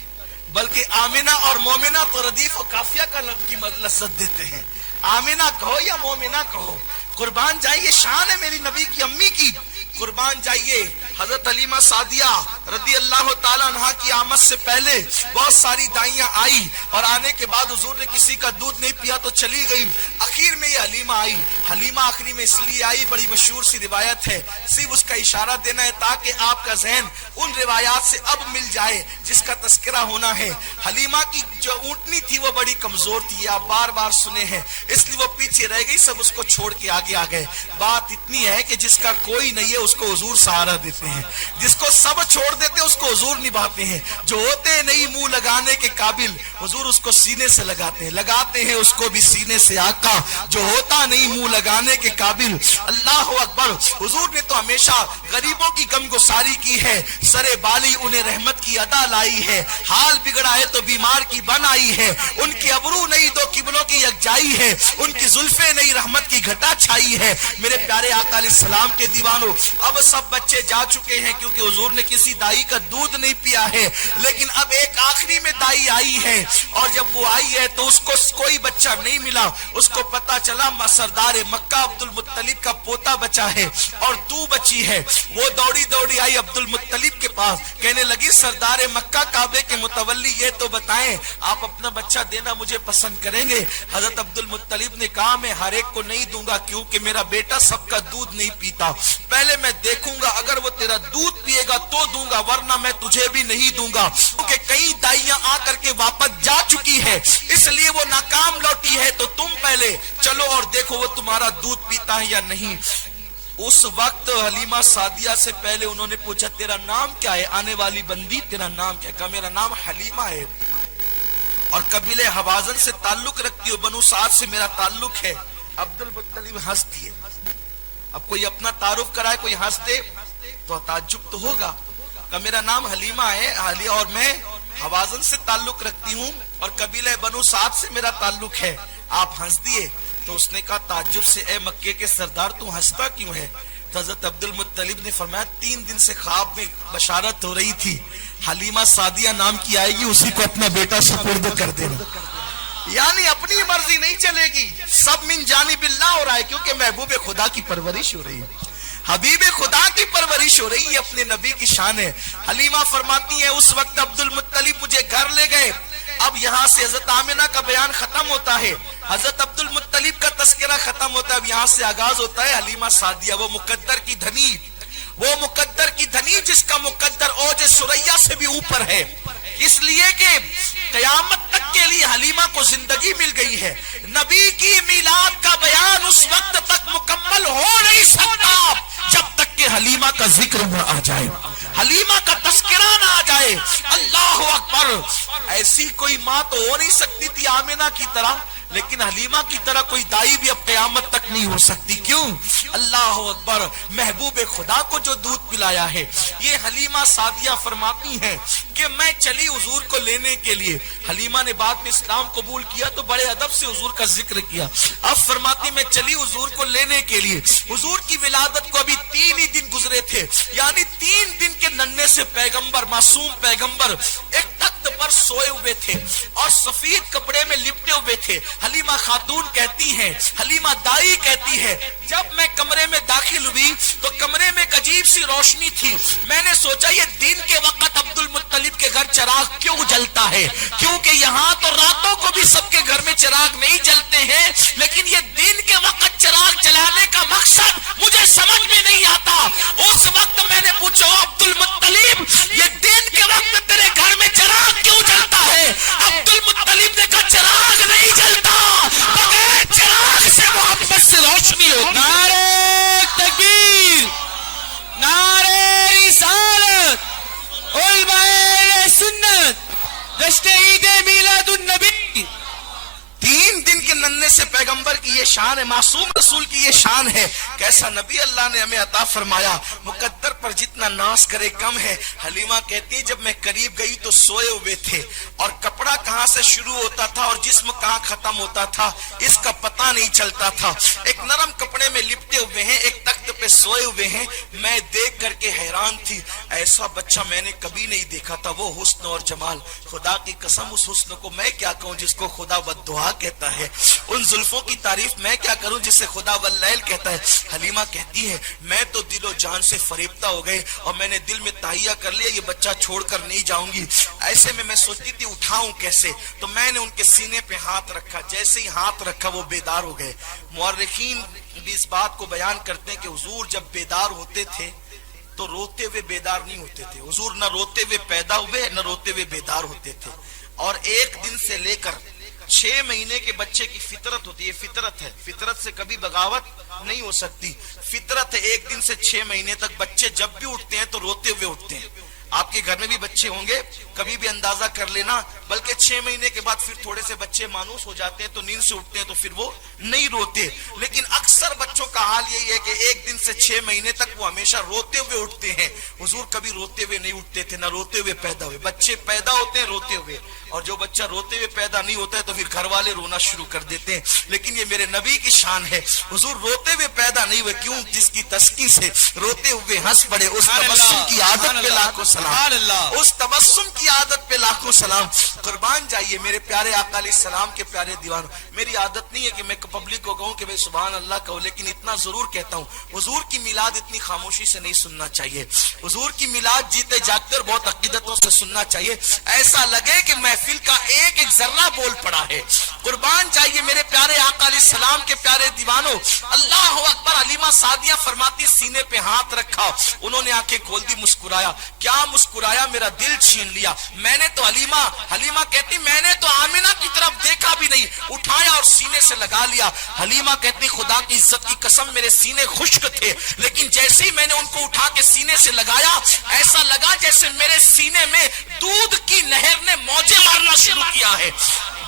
بلکہ آمنہ اور مومنہ تو ردیف و قافیہ کا کی لذت دیتے ہیں. آمنہ کہو یا مومنہ کہو، قربان جائیے شان ہے میری نبی کی امی کی. قربان جائیے حضرت حلیمہ سعدیہ رضی اللہ تعالیٰ عنہ کی آمد سے پہلے بہت ساری دائیاں آئی، اور آنے کے بعد حضور نے کسی کا دودھ نہیں پیا تو چلی گئی. اخیر میں یہ حلیمہ آئی. حلیمہ آخری میں اس لیے آئی، بڑی مشہور سی روایت ہے، صرف اس کا اشارہ دینا ہے تاکہ آپ کا ذہن ان روایات سے اب مل جائے جس کا تذکرہ ہونا ہے. حلیمہ کی جو اونٹنی تھی وہ بڑی کمزور تھی، آپ بار بار سنے ہیں، اس لیے وہ پیچھے رہ گئی، سب اس کو چھوڑ کے آگے آ گئے. بات اتنی ہے کہ جس کا کوئی نہیں ہے اس کو حضور سہارا دیتے ہیں، جس کو سب چھوڑ دیتے ہیں اس کو حضور نبھاتے ہیں. جو ہوتے نہیں منہ لگانے کے قابل حضور اس کو سینے سے لگاتے ہیں اس کو بھی سینے سے. آقا جو ہوتا نہیں منہ لگانے کے قابل، اللہ اکبر. حضور نے تو ہمیشہ غریبوں کی غم گساری کی ہے، سرے بالی انہیں رحمت کی ادا لائی ہے. حال بگڑا ہے تو بیمار کی بن آئی ہے، ان کی ابرو نہیں دو قبلوں کی یکجائی ہے، ان کی زلفیں نہیں رحمت کی گھٹا چھائی ہے. میرے پیارے آقا علیہ السلام کے دیوانوں، اب سب بچے جا چکے ہیں کیونکہ حضور نے کسی دائی کا دودھ نہیں پیا ہے، لیکن اب ایک آخری میں دائی آئی ہے، اور جب وہ آئی ہے تو اس کو کوئی بچہ نہیں ملا. اس کو پتا چلا سردار مکہ عبد المطلب کا پوتا بچا ہے اور تو بچی ہے. وہ دوڑی آئی عبد المطلب کے پاس، کہنے لگی سردار مکہ کعبے کے متولی یہ تو بتائیں آپ اپنا بچہ دینا مجھے پسند کریں گے؟ حضرت عبد المطلب نے کہا میں ہر ایک کو نہیں دوں گا، کیونکہ میرا بیٹا سب کا دودھ نہیں پیتا. پہلے میں دیکھوں گا اگر وہ تیرا دودھ پیے گا تو دوں گا، ورنہ میں تجھے بھی نہیں دوں گا. کیونکہ کئی دائیاں آ کر کے واپس جا چکی ہے، اس لیے وہ ناکام لوٹی ہے. تو تم پہلے چلو اور دیکھو وہ تمہارا دودھ پیتا ہے یا نہیں. اس وقت حلیمہ سعدیہ سے پہلے انہوں نے پوچھا تیرا نام کیا ہے؟ آنے والی بندی تیرا نام کیا ہے؟ کہا میرا نام حلیمہ ہے اور قبیلے حوازن سے تعلق رکھتی ہو، بنو سعد سے میرا تعلق ہے. عبد المطلب ہنس دیے. اب کوئی اپنا تعارف کرائے، کوئی ہنس دے. تو تعجب تو ہوگا کہ میرا نام حلیمہ ہے اور میں حوازن سے تعلق رکھتی ہوں اور قبیلہ بنو سعد سے میرا تعلق ہے. آپ ہنس دیے. تو اس نے کہا تعجب سے اے مکے کے سردار تو ہنستا کیوں ہے؟ تو حضرت عبد المطلب نے فرمایا 3 دن سے خواب میں بشارت ہو رہی تھی حلیمہ سعدیہ نام کی آئے گی, اسی کو اپنا بیٹا سپرد کر دینا. یعنی اپنی مرضی نہیں چلے گی, سب من جانب اللہ ہو رہا ہے, کیونکہ محبوب خدا کی پرورش ہو رہی ہے, حبیب خدا کی پرورش ہو رہی ہے, اپنے نبی کی شان ہے. حلیمہ فرماتی ہے اس وقت عبد المطلب مجھے گھر لے گئے. اب یہاں سے حضرت آمنہ کا بیان ختم ہوتا ہے, حضرت عبد المطلب کا تذکرہ ختم ہوتا ہے. اب یہاں سے آغاز ہوتا ہے حلیمہ سعدیہ, وہ مقدر کی دھنی, وہ مقدر کی دھنی جس کا مقدر اوج ثریا سے بھی اوپر ہے, اس لیے کہ قیامت تک کے لیے حلیمہ کو زندگی مل گئی ہے. نبی کی میلاد کا بیان اس وقت تک مکمل ہو نہیں سکتا جب تک کہ حلیمہ کا ذکر نہ آ جائے, حلیمہ کا تذکرہ نہ آ جائے. اللہ اکبر. ایسی کوئی ماں تو ہو نہیں سکتی تھی آمنہ کی طرح, لیکن حلیمہ کی طرح کوئی دائی بھی اب قیامت تک نہیں ہو سکتی. کیوں؟ اللہ اکبر. محبوب خدا کو جو دودھ پلایا ہے. یہ حلیمہ سعدیہ فرماتی ہیں کہ میں چلی حضور کو لینے کے لیے. حلیمہ نے بعد میں اسلام قبول کیا تو بڑے ادب سے حضور کا ذکر کیا. اب فرماتی میں چلی حضور کو لینے کے لیے. حضور کی ولادت کو ابھی 3 ہی دن گزرے تھے, یعنی 3 دن کے ننھے سے پیغمبر, معصوم پیغمبر ایک تخت پر سوئے ہوئے تھے اور سفید کپڑے میں لپٹے ہوئے تھے. حلیمہ خاتون کہتی ہیں, حلیمہ دائی کہتی ہے, جب میں کمرے میں داخل ہوئی تو کمرے میں ایک عجیب سی روشنی تھی. میں نے سوچا یہ دن کے وقت عبد المطلب کے گھر چراغ کیوں جلتا ہے, کیونکہ یہاں تو راتوں کو بھی سب کے گھر میں چراغ نہیں جلتے ہیں, لیکن یہ دن کے وقت چراغ جلانے کا مقصد مجھے سمجھ میں نہیں آتا. اس وقت میں نے پوچھا عبد المطلب یہ دن کے وقت تیرے گھر میں چراغ کیوں جلتا ہے؟ عبد المطلب نے کہا چراغ نہیں جلتا, بغیر چراغ سے محبت سے روشنی ہوتی. نعرہ تکبیر, نعرہ رسالت, علماء سنت, جشن عید میلاد النبی. 3 دن کے ننھے سے پیغمبر کی یہ شان ہے, معصوم رسول کی یہ شان ہے. کیسا نبی اللہ نے ہمیں عطا فرمایا. مقدر پر جتنا ناز کرے کم ہے. حلیمہ کہتی جب میں قریب گئی تو سوئے ہوئے تھے اور کپڑا کہاں سے شروع ہوتا تھا اور جسم کہاں ختم ہوتا تھا اس کا پتہ نہیں چلتا تھا. ایک نرم کپڑے میں لپٹے ہوئے ہیں, ایک تخت پہ سوئے ہوئے ہیں. میں دیکھ کر کے حیران تھی, ایسا بچہ میں نے کبھی نہیں دیکھا تھا. وہ حسن اور جمال, خدا کی قسم اس حسن کو میں کیا کہوں جس کو خدا بددعا کہتا ہے, ان زلفوں کی تعریف میں کیا کروں جسے خدا واللیل کہتا ہے. حلیمہ کہتی ہے میں تو دل و جان سے فریبتہ ہو گئے اور میں نے دل میں تہیہ کر لیا یہ بچہ چھوڑ کر نہیں جاؤں گی. ایسے میں سوچتی تھی اٹھاؤں کیسے, تو میں نے ان کے سینے پہ ہاتھ رکھا. جیسے ہی ہاتھ رکھا وہ بیدار ہو گئے. مورخین بھی اس بات کو بیان کرتے ہیں کہ حضور جب بیدار ہوتے تھے تو روتے ہوئے بیدار نہیں ہوتے تھے. حضور نہ روتے ہوئے پیدا ہوئے نہ روتے ہوئے بیدار ہوتے تھے. اور 1 دن سے لے کر 6 مہینے کے بچے کی فطرت ہوتی ہے, فطرت ہے, فطرت سے کبھی بغاوت نہیں ہو سکتی. فطرت ہے 1 دن سے 6 مہینے تک بچے جب بھی اٹھتے ہیں تو روتے ہوئے اٹھتے ہیں. آپ کے گھر میں بھی بچے ہوں گے, کبھی بھی اندازہ کر لینا. بلکہ 6 مہینے کے بعد پھر تھوڑے سے بچے مانوس ہو جاتے ہیں تو نیند سے اٹھتے ہیں تو پھر وہ نہیں روتے. لیکن اکثر بچوں کا حال یہی ہے کہ 1 دن سے 6 مہینے تک وہ ہمیشہ روتے ہوئے اٹھتے ہیں. حضور کبھی روتے ہوئے نہیں اٹھتے تھے, نہ روتے ہوئے پیدا ہوئے. بچے پیدا ہوتے ہیں روتے ہوئے, اور جو بچہ روتے ہوئے پیدا نہیں ہوتا ہے تو پھر گھر والے رونا شروع کر دیتے ہیں. لیکن یہ میرے نبی کی شان ہے, حضور روتے ہوئے پیدا نہیں ہوئے. کیوں؟ جس کی تسکین سے روتے ہوئے ہنس پڑے, اس تبسم کی عادت پہ لاکھوں سلام, اس تبسم کی عادت پہ لاکھوں سلام. قربان جائیے میرے پیارے آقا علیہ السلام کے پیارے دیوانوں. میری عادت نہیں ہے کہ میں پبلک کو کہوں کہ میں سبحان اللہ کہوں, لیکن اتنا ضرور کہتا ہوں حضور کی میلاد اتنی خاموشی سے نہیں سننا چاہیے. حضور کی میلاد جیتے جاگتے اور بہت عقیدتوں سے سننا چاہیے. ایسا لگے کہ محفل کا ایک ایک ذرہ بول پڑا ہے. قربان جائیے میرے پیارے آقا علیہ السلام کے پیارے دیوانوں. اللہ اکبر. حلیمہ سعدیہ فرماتی سینے پہ ہاتھ رکھا, انہوں نے آنکھیں کھول دی, مسکرایا. کیا مسکرایا؟ میرا دل چھین لیا. میں نے تو حلیمہ کہتی میں نے تو آمنہ کی طرف دیکھا بھی نہیں, اٹھایا اور سینے سے لگا لیا. حلیمہ کہتی خدا کی عزت کی قسم میرے سینے خشک تھے, لیکن جیسے ہی میں نے ان کو اٹھا کے سینے سے لگایا ایسا لگا جیسے میرے سینے میں دودھ کی نہر نے موجیں مارنا شروع کیا ہے.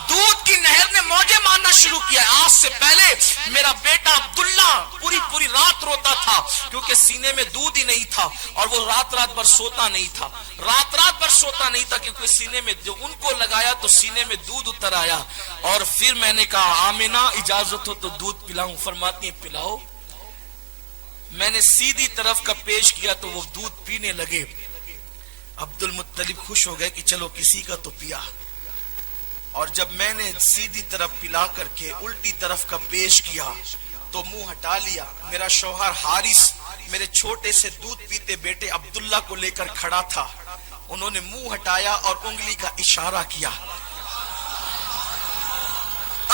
دودھ کی نہر نے موجیں مارنا شروع کیا. آج سے پہلے میرا بیٹا عبداللہ پوری رات روتا تھا کیونکہ سینے میں دودھ ہی نہیں تھا, اور وہ رات بھر سوتا نہیں تھا. رات بھر سوتا نہیں تھا کیونکہ سینے میں جو ان کو لگایا تو سینے میں دودھ اتر آیا. اور پھر میں نے کہا آمنہ اجازت ہو تو دودھ پلاؤں. فرماتی ہیں پلاؤ. میں نے سیدھی طرف کا پیش کیا تو وہ دودھ پینے لگے. عبد المطلب خوش ہو گئے کہ چلو کسی کا تو پیا. اور جب میں نے سیدھی طرف پلا کر کے الٹی طرف کا پیش کیا تو منہ ہٹا لیا. میرا شوہر حارث میرے چھوٹے سے دودھ پیتے بیٹے عبداللہ کو لے کر کھڑا تھا. انہوں نے منہ ہٹایا اور انگلی کا اشارہ کیا.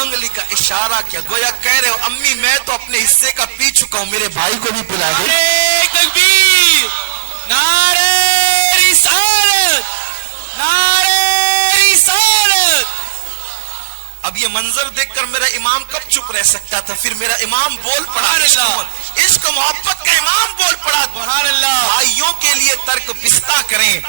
انگلی کا اشارہ کیا گویا کہہ رہے ہو امی میں تو اپنے حصے کا پی چکا ہوں, میرے بھائی کو بھی پلا دے. نعرہ تکبیر, نعرہ رسالت, نعرہ رسالت. اب یہ منظر دیکھ کر میرا امام کب چپ رہ سکتا تھا؟ پھر میرا امام بول پڑا. عشق محبت کا امام بول پڑا. سبحان اللہ. بھائیوں کے لیے ترک پستہ کریں,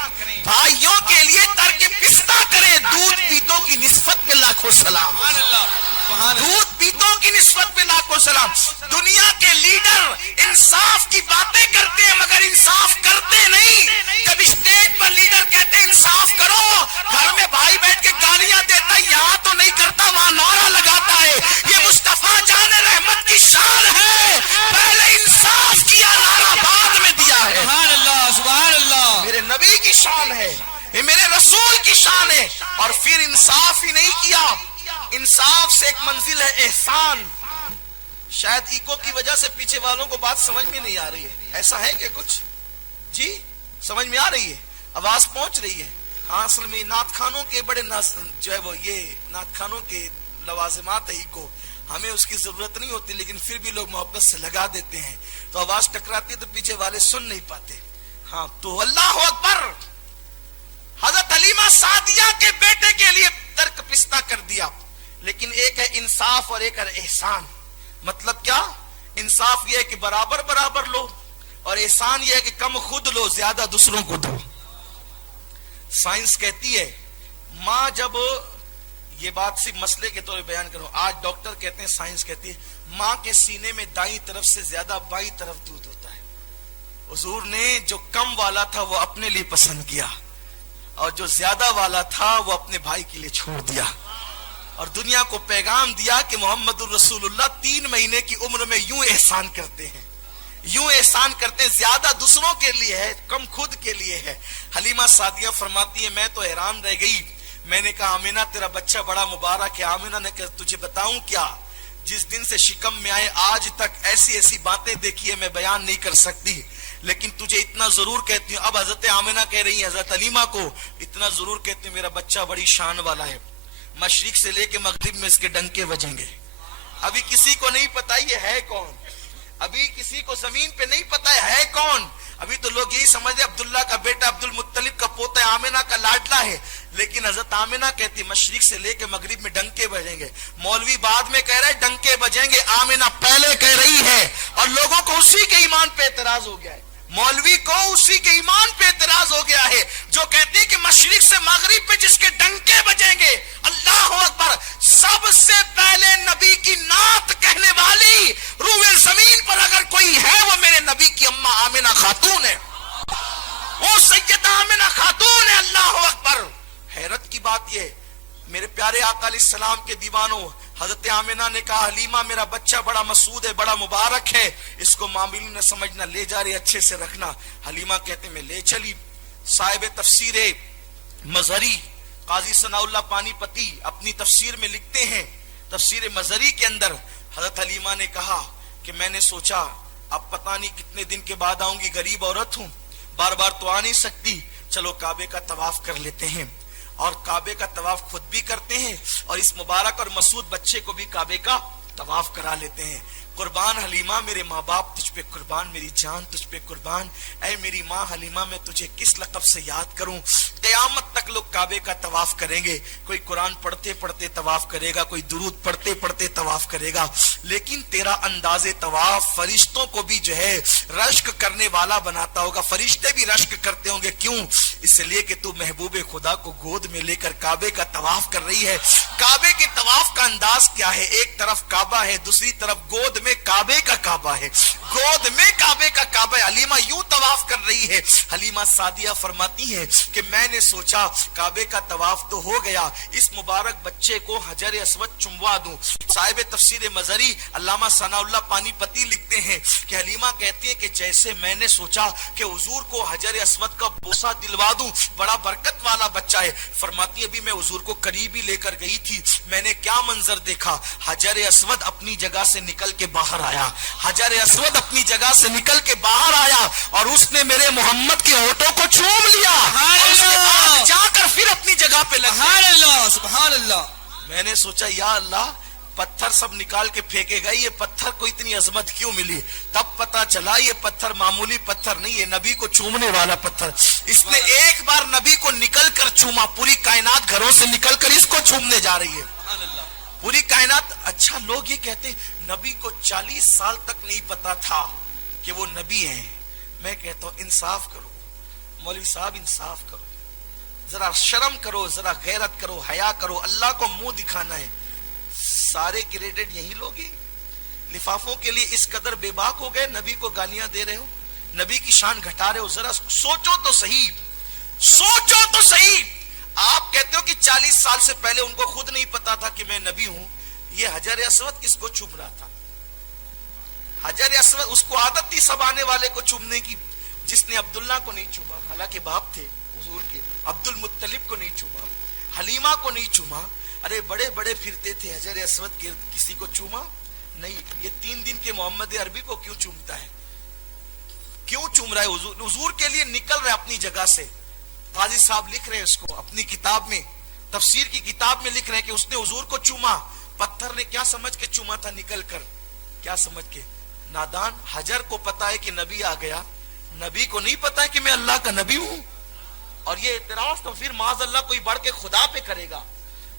بھائیوں کے لیے ترک پستہ کریں. دودھ پیتوں کی نسبت پہ لاکھوں سلام. سبحان اللہ. دودھ پیتوں کی نسبت پہ لاکھوں سلام. دنیا کے لیڈر انصاف کی باتیں کرتے ہیں مگر انصاف کرتے نہیں. جب اسٹیج پر لیڈر کہتے ہیں انصاف کرو, گھر میں بھائی بیٹھ کے گالیاں دیتا ہے, یہاں تو نہیں کرتا وہاں نعرہ لگاتا ہے. یہ مصطفیٰ جان رحمت کی شان ہے, پہلے انصاف کیا نعرہ بعد میں دیا ہے. سبحان اللہ, سبحان اللہ. میرے نبی کی شان ہے, یہ میرے رسول کی شان ہے. اور پھر انصاف ہی نہیں کیا, انصاف سے ایک منزل ہے احسان. شاید ایکو کی وجہ سے پیچھے والوں کو بات سمجھ میں نہیں آ رہی ہے. ایسا ہے کہ کچھ جی سمجھ میں آ رہی ہے, آواز پہنچ رہی ہے؟ ہاں اصل میں نعت خانوں کے بڑے جو ہے وہ یہ نعت خانوں کے لوازمات ہے ایکو, ہمیں اس کی ضرورت نہیں ہوتی لیکن پھر بھی لوگ محبت سے لگا دیتے ہیں تو آواز ٹکراتی ہے تو پیچھے والے سن نہیں پاتے. ہاں تو اللہ اکبر. حضرت حلیمہ سعدیہ کے بیٹے کے لیے ترک پستہ کر دیا. لیکن ایک ہے انصاف اور ایک ہے احسان. مطلب کیا؟ انصاف یہ ہے کہ برابر برابر لو, اور احسان یہ ہے کہ کم خود لو زیادہ دوسروں کو دو. سائنس کہتی ہے ماں جب, یہ بات صرف مسئلے کے طور پر بیان کروں, آج ڈاکٹر کہتے ہیں سائنس کہتی ہے ماں کے سینے میں دائیں طرف سے زیادہ بائیں طرف دودھ ہوتا ہے. حضور نے جو کم والا تھا وہ اپنے لیے پسند کیا, اور جو زیادہ والا تھا وہ اپنے بھائی کے لیے چھوڑ دیا, اور دنیا کو پیغام دیا کہ محمد الرسول اللہ 3 مہینے کی عمر میں یوں احسان کرتے ہیں, یوں احسان کرتے ہیں, زیادہ دوسروں کے لیے ہے کم خود کے لیے ہے. حلیمہ سعدیہ فرماتی ہے میں تو حیران رہ گئی. میں نے کہا آمنہ تیرا بچہ بڑا مبارک ہے. آمنہ نے کہا تجھے بتاؤں کیا, جس دن سے شکم میں آئے آج تک ایسی باتیں دیکھی ہے میں بیان نہیں کر سکتی, لیکن تجھے اتنا ضرور کہتی ہوں. اب حضرت آمنہ کہہ رہی ہیں حضرت حلیمہ کو اتنا ضرور کہتی ہوں میرا بچہ بڑی شان والا ہے, مشرق سے لے کے مغرب میں اس کے ڈنکے بجیں گے. ابھی کسی کو نہیں پتا یہ ہے کون, ابھی کسی کو زمین پہ نہیں پتا ہے کون. ابھی تو لوگ یہی سمجھتے عبداللہ کا بیٹا عبد المطلب کا پوتا ہے, آمنہ کا لاڈلا ہے, لیکن حضرت آمنہ کہتی مشرق سے لے کے مغرب میں ڈنکے بجیں گے. مولوی بعد میں کہہ رہے ڈنکے بجیں گے, آمنہ پہلے کہہ رہی ہے, اور لوگوں کو اسی کے ایمان پہ اعتراض ہو گیا ہے. مولوی کو اسی کے ایمان پہ اعتراض ہو گیا ہے جو کہتے ہیں کہ مشرق سے مغرب پہ جس کے ڈنکے بجیں گے. اللہ اکبر. سب سے پہلے نبی کی نعت کہنے والی روح زمین پر اگر کوئی ہے وہ میرے نبی کی اماں آمنہ خاتون ہے, وہ سیدہ آمنہ خاتون ہے. اللہ اکبر. حیرت کی بات یہ میرے پیارے آقا علیہ السلام کے دیوانوں, حضرت آمنہ نے کہا حلیمہ میرا بچہ بڑا مسعود ہے, بڑا مبارک ہے, اس کو معاملین نہ سمجھنا, لے جا رہے اچھے سے رکھنا. حلیمہ کہتے میں لے چلی. صاحب تفسیر مظہری قاضی ثناء اللہ پانی پتی اپنی تفسیر میں لکھتے ہیں, تفسیر مظہری کے اندر حضرت حلیمہ نے کہا کہ میں نے سوچا اب پتہ نہیں کتنے دن کے بعد آؤں گی, غریب عورت ہوں, بار بار تو آ نہیں سکتی, چلو کعبے کا طواف کر لیتے ہیں. اور کعبے کا طواف خود بھی کرتے ہیں اور اس مبارک اور مسعود بچے کو بھی کعبے کا طواف کرا لیتے ہیں. قربان حلیمہ میرے ماں باپ تجھ پہ قربان، میری جان تجھ پہ قربان، اے میری ماں حلیمہ میں تجھے کس لقب سے یاد کروں؟ قیامت تک لوگ کعبے کا طواف کریں گے، کوئی قرآن پڑھتے پڑھتے طواف کرے گا، کوئی درود پڑھتے پڑھتے طواف کرے گا، لیکن تیرا انداز طواف فرشتوں کو بھی جو ہے رشک کرنے والا بناتا ہوگا، فرشتے بھی رشک کرتے ہوں گے۔ کیوں؟ اس لیے کہ تو محبوب خدا کو گود میں لے کر کعبے کا طواف کر رہی ہے۔ کعبے کے طواف کا انداز کیا ہے؟ ایک طرف کعبہ ہے، دوسری طرف گود میں کعبے کا کعبہ ہے، گود میں کعبے کا کعبہ ہے۔ حلیمہ یوں طواف کر رہی ہے۔ حلیمہ سعدیہ فرماتی ہے کہ میں نے سوچا کعبے کا طواف تو ہو گیا، اس مبارک بچے کو حجر اسود چموا دوں۔ صاحب تفسیر مظہری علامہ ثناء اللہ پانی پتی لکھتے ہیں کہ حلیمہ کہتی ہے کہ جیسے میں نے سوچا کہ حضور کو حجر اسود کا بوسہ دلوا دوں، بڑا برکت والا بچہ ہے۔ فرماتی ابھی میں حضور کو قریب ہی لے کر گئی تھی، میں نے کیا منظر دیکھا، حجر اسود اپنی جگہ سے نکل کے باہر آیا، حجر اسود اپنی جگہ سے نکل کے باہر آیا اور اس نے میرے محمد کے ہونٹوں کو چوم لیا، اور اس کے بعد جا کر پھر اپنی جگہ پہ لگ گیا۔ سبحان اللہ۔ میں نے سوچا یا اللہ پتھر سب نکال کے پھینکے گئے، یہ پتھر کو اتنی عظمت کیوں ملی؟ تب پتا چلا یہ پتھر معمولی پتھر نہیں ہے، نبی کو چومنے والا پتھر۔ اس نے ایک بار نبی کو نکل کر چوما، پوری کائنات گھروں سے نکل کر اس کو چومنے جا رہی ہے، پوری کائنات۔ اچھا لوگ یہ کہتے نبی کو 40 سال تک نہیں پتا تھا کہ وہ نبی ہیں۔ میں کہتا ہوں انصاف کرو مولوی صاحب، انصاف کرو، ذرا شرم کرو، ذرا غیرت کرو، حیا کرو، اللہ کو منہ دکھانا ہے۔ سارے کریڈٹ یہی لوگ ہیں، لفافوں کے لیے اس قدر بے باک ہو گئے، نبی کو گالیاں دے رہے ہو، نبی کی شان گھٹا رہے ہو۔ ذرا سوچو تو صحیح، سوچو تو صحیح۔ آپ کہتے ہو کہ 40 سال سے پہلے ان کو خود نہیں پتا تھا کہ میں نبی ہوں۔ یہ حجر اسود کس کو چوم رہا تھا؟ حجر اسود اس کو عادت تھی سب آنے والے کو چومنے کی، جس نے عبداللہ کو نہیں چوما، حالانکہ باپ تھے حضور کے، عبد المطلب کو نہیں چوما، حلیمہ کو نہیں چوما، ارے بڑے بڑے پھرتے تھے حجر اسود کے، کسی کو چوما نہیں۔ یہ 3 دن کے محمد عربی کو کیوں چومتا ہے؟ کیوں چوم رہا ہے؟ حضور کے لیے نکل رہا ہے اپنی جگہ سے۔ قاضی صاحب لکھ رہے ہیں اس کو اپنی کتاب میں، تفسیر کی کتاب میں لکھ رہے ہیں کہ اس نے حضور کو چوما، پتھر نے کیا سمجھ کے چوما تھا نکل کر؟ کیا سمجھ کے؟ نادان۔ حجر کو پتا ہے کہ نبی آ گیا، نبی کو نہیں پتا ہے کہ میں اللہ کا نبی ہوں۔ اور یہ اعتراض تو پھر معاذ اللہ کوئی بڑھ کے خدا پہ کرے گا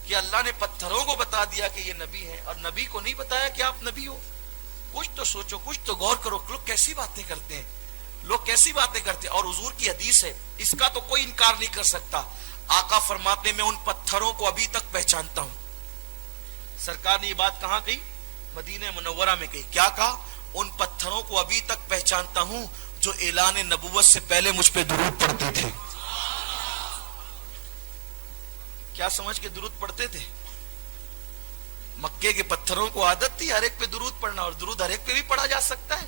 کہ اللہ نے پتھروں کو بتا دیا کہ یہ نبی ہے اور نبی کو نہیں بتایا کہ آپ نبی ہو۔ کچھ تو سوچو، کچھ تو غور کرو، لوگ کیسی باتیں کرتے ہیں، لوگ کیسی باتیں کرتے ہیں۔ اور حضور کی حدیث ہے، اس کا تو کوئی انکار نہیں کر سکتا۔ آقا فرماتے میں ان پتھروں کو ابھی تک پہچانتا ہوں۔ سرکار نے یہ بات کہاں کہی؟ مدینہ منورہ میں کہی۔ کیا کہا؟ ان پتھروں کو ابھی تک پہچانتا ہوں جو اعلان نبوت سے پہلے مجھ پہ درود پڑھتے تھے۔ کیا سمجھ کے درود پڑھتے تھے؟ مکے کے پتھروں کو عادت تھی ہر ایک پہ درود پڑھنا، اور درود ہر ایک پہ بھی پڑھا جا سکتا ہے۔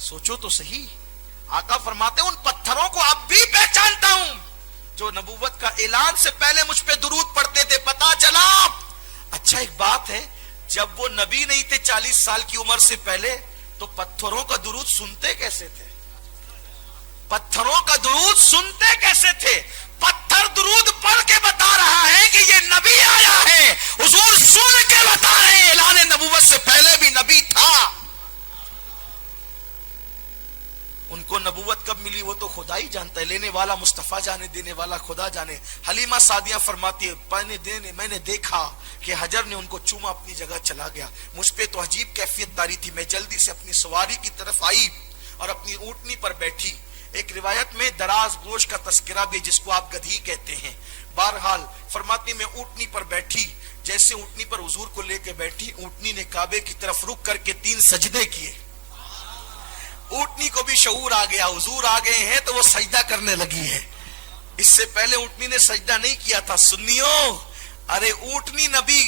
سوچو تو صحیح۔ آقا فرماتے ہیں ان پتھروں کو اب بھی پہچانتا ہوں جو نبوت کا اعلان سے پہلے مجھ پہ درود پڑھتے تھے۔ پتا چلا۔ اچھا ایک بات ہے، جب وہ نبی نہیں تھے 40 سال کی عمر سے پہلے، تو پتھروں کا درود سنتے کیسے تھے؟ پتھروں کا درود سنتے کیسے تھے؟ پتھر درود پڑھ کے بتا رہا ہے کہ یہ نبی آیا ہے، حضور سن کے بتا رہے ہیں اعلان نبوت سے پہلے بھی نبی تھا۔ ان کو نبوت کب ملی وہ تو خدا ہی جانتا ہے، لینے والا مصطفیٰ جانے، دینے والا خدا جانے۔ حلیمہ سعدیہ فرماتی ہے میں نے دیکھا کہ حجر نے ان کو چوما، اپنی جگہ چلا گیا، مجھ پہ تو عجیب کیفیت طاری تھی، میں جلدی سے اپنی سواری کی طرف آئی اور اپنی اونٹنی پر بیٹھی۔ ایک روایت میں دراز گوش کا تذکرہ بھی جس کو آپ گدھی کہتے ہیں۔ بہرحال فرماتی میں اونٹنی پر بیٹھی، جیسے اونٹنی پر حضور کو لے کے بیٹھی، اونٹنی نے کعبے کی طرف رک کر کے 3 سجدے کیے۔ اونٹنی کو بھی شعور آ گیا، حضور آ گئے ہیں تو وہ سجدہ کرنے لگی ہے۔ اس سے پہلے اونٹنی نے سجدہ نہیں کیا تھا۔ سنیو، ارے اونٹنی نبی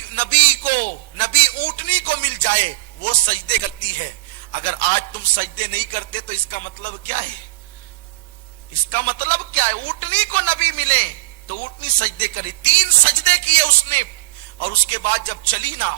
اونٹنی کو مل جائے وہ سجدے کرتی ہے۔ اگر آج تم سجدے نہیں کرتے تو اس کا مطلب کیا ہے؟ اس کا مطلب کیا ہے؟ اونٹنی کو نبی ملے تو اونٹنی سجدے کرے۔ 3 سجدے کیے اس نے، اور اس کے بعد جب چلی نا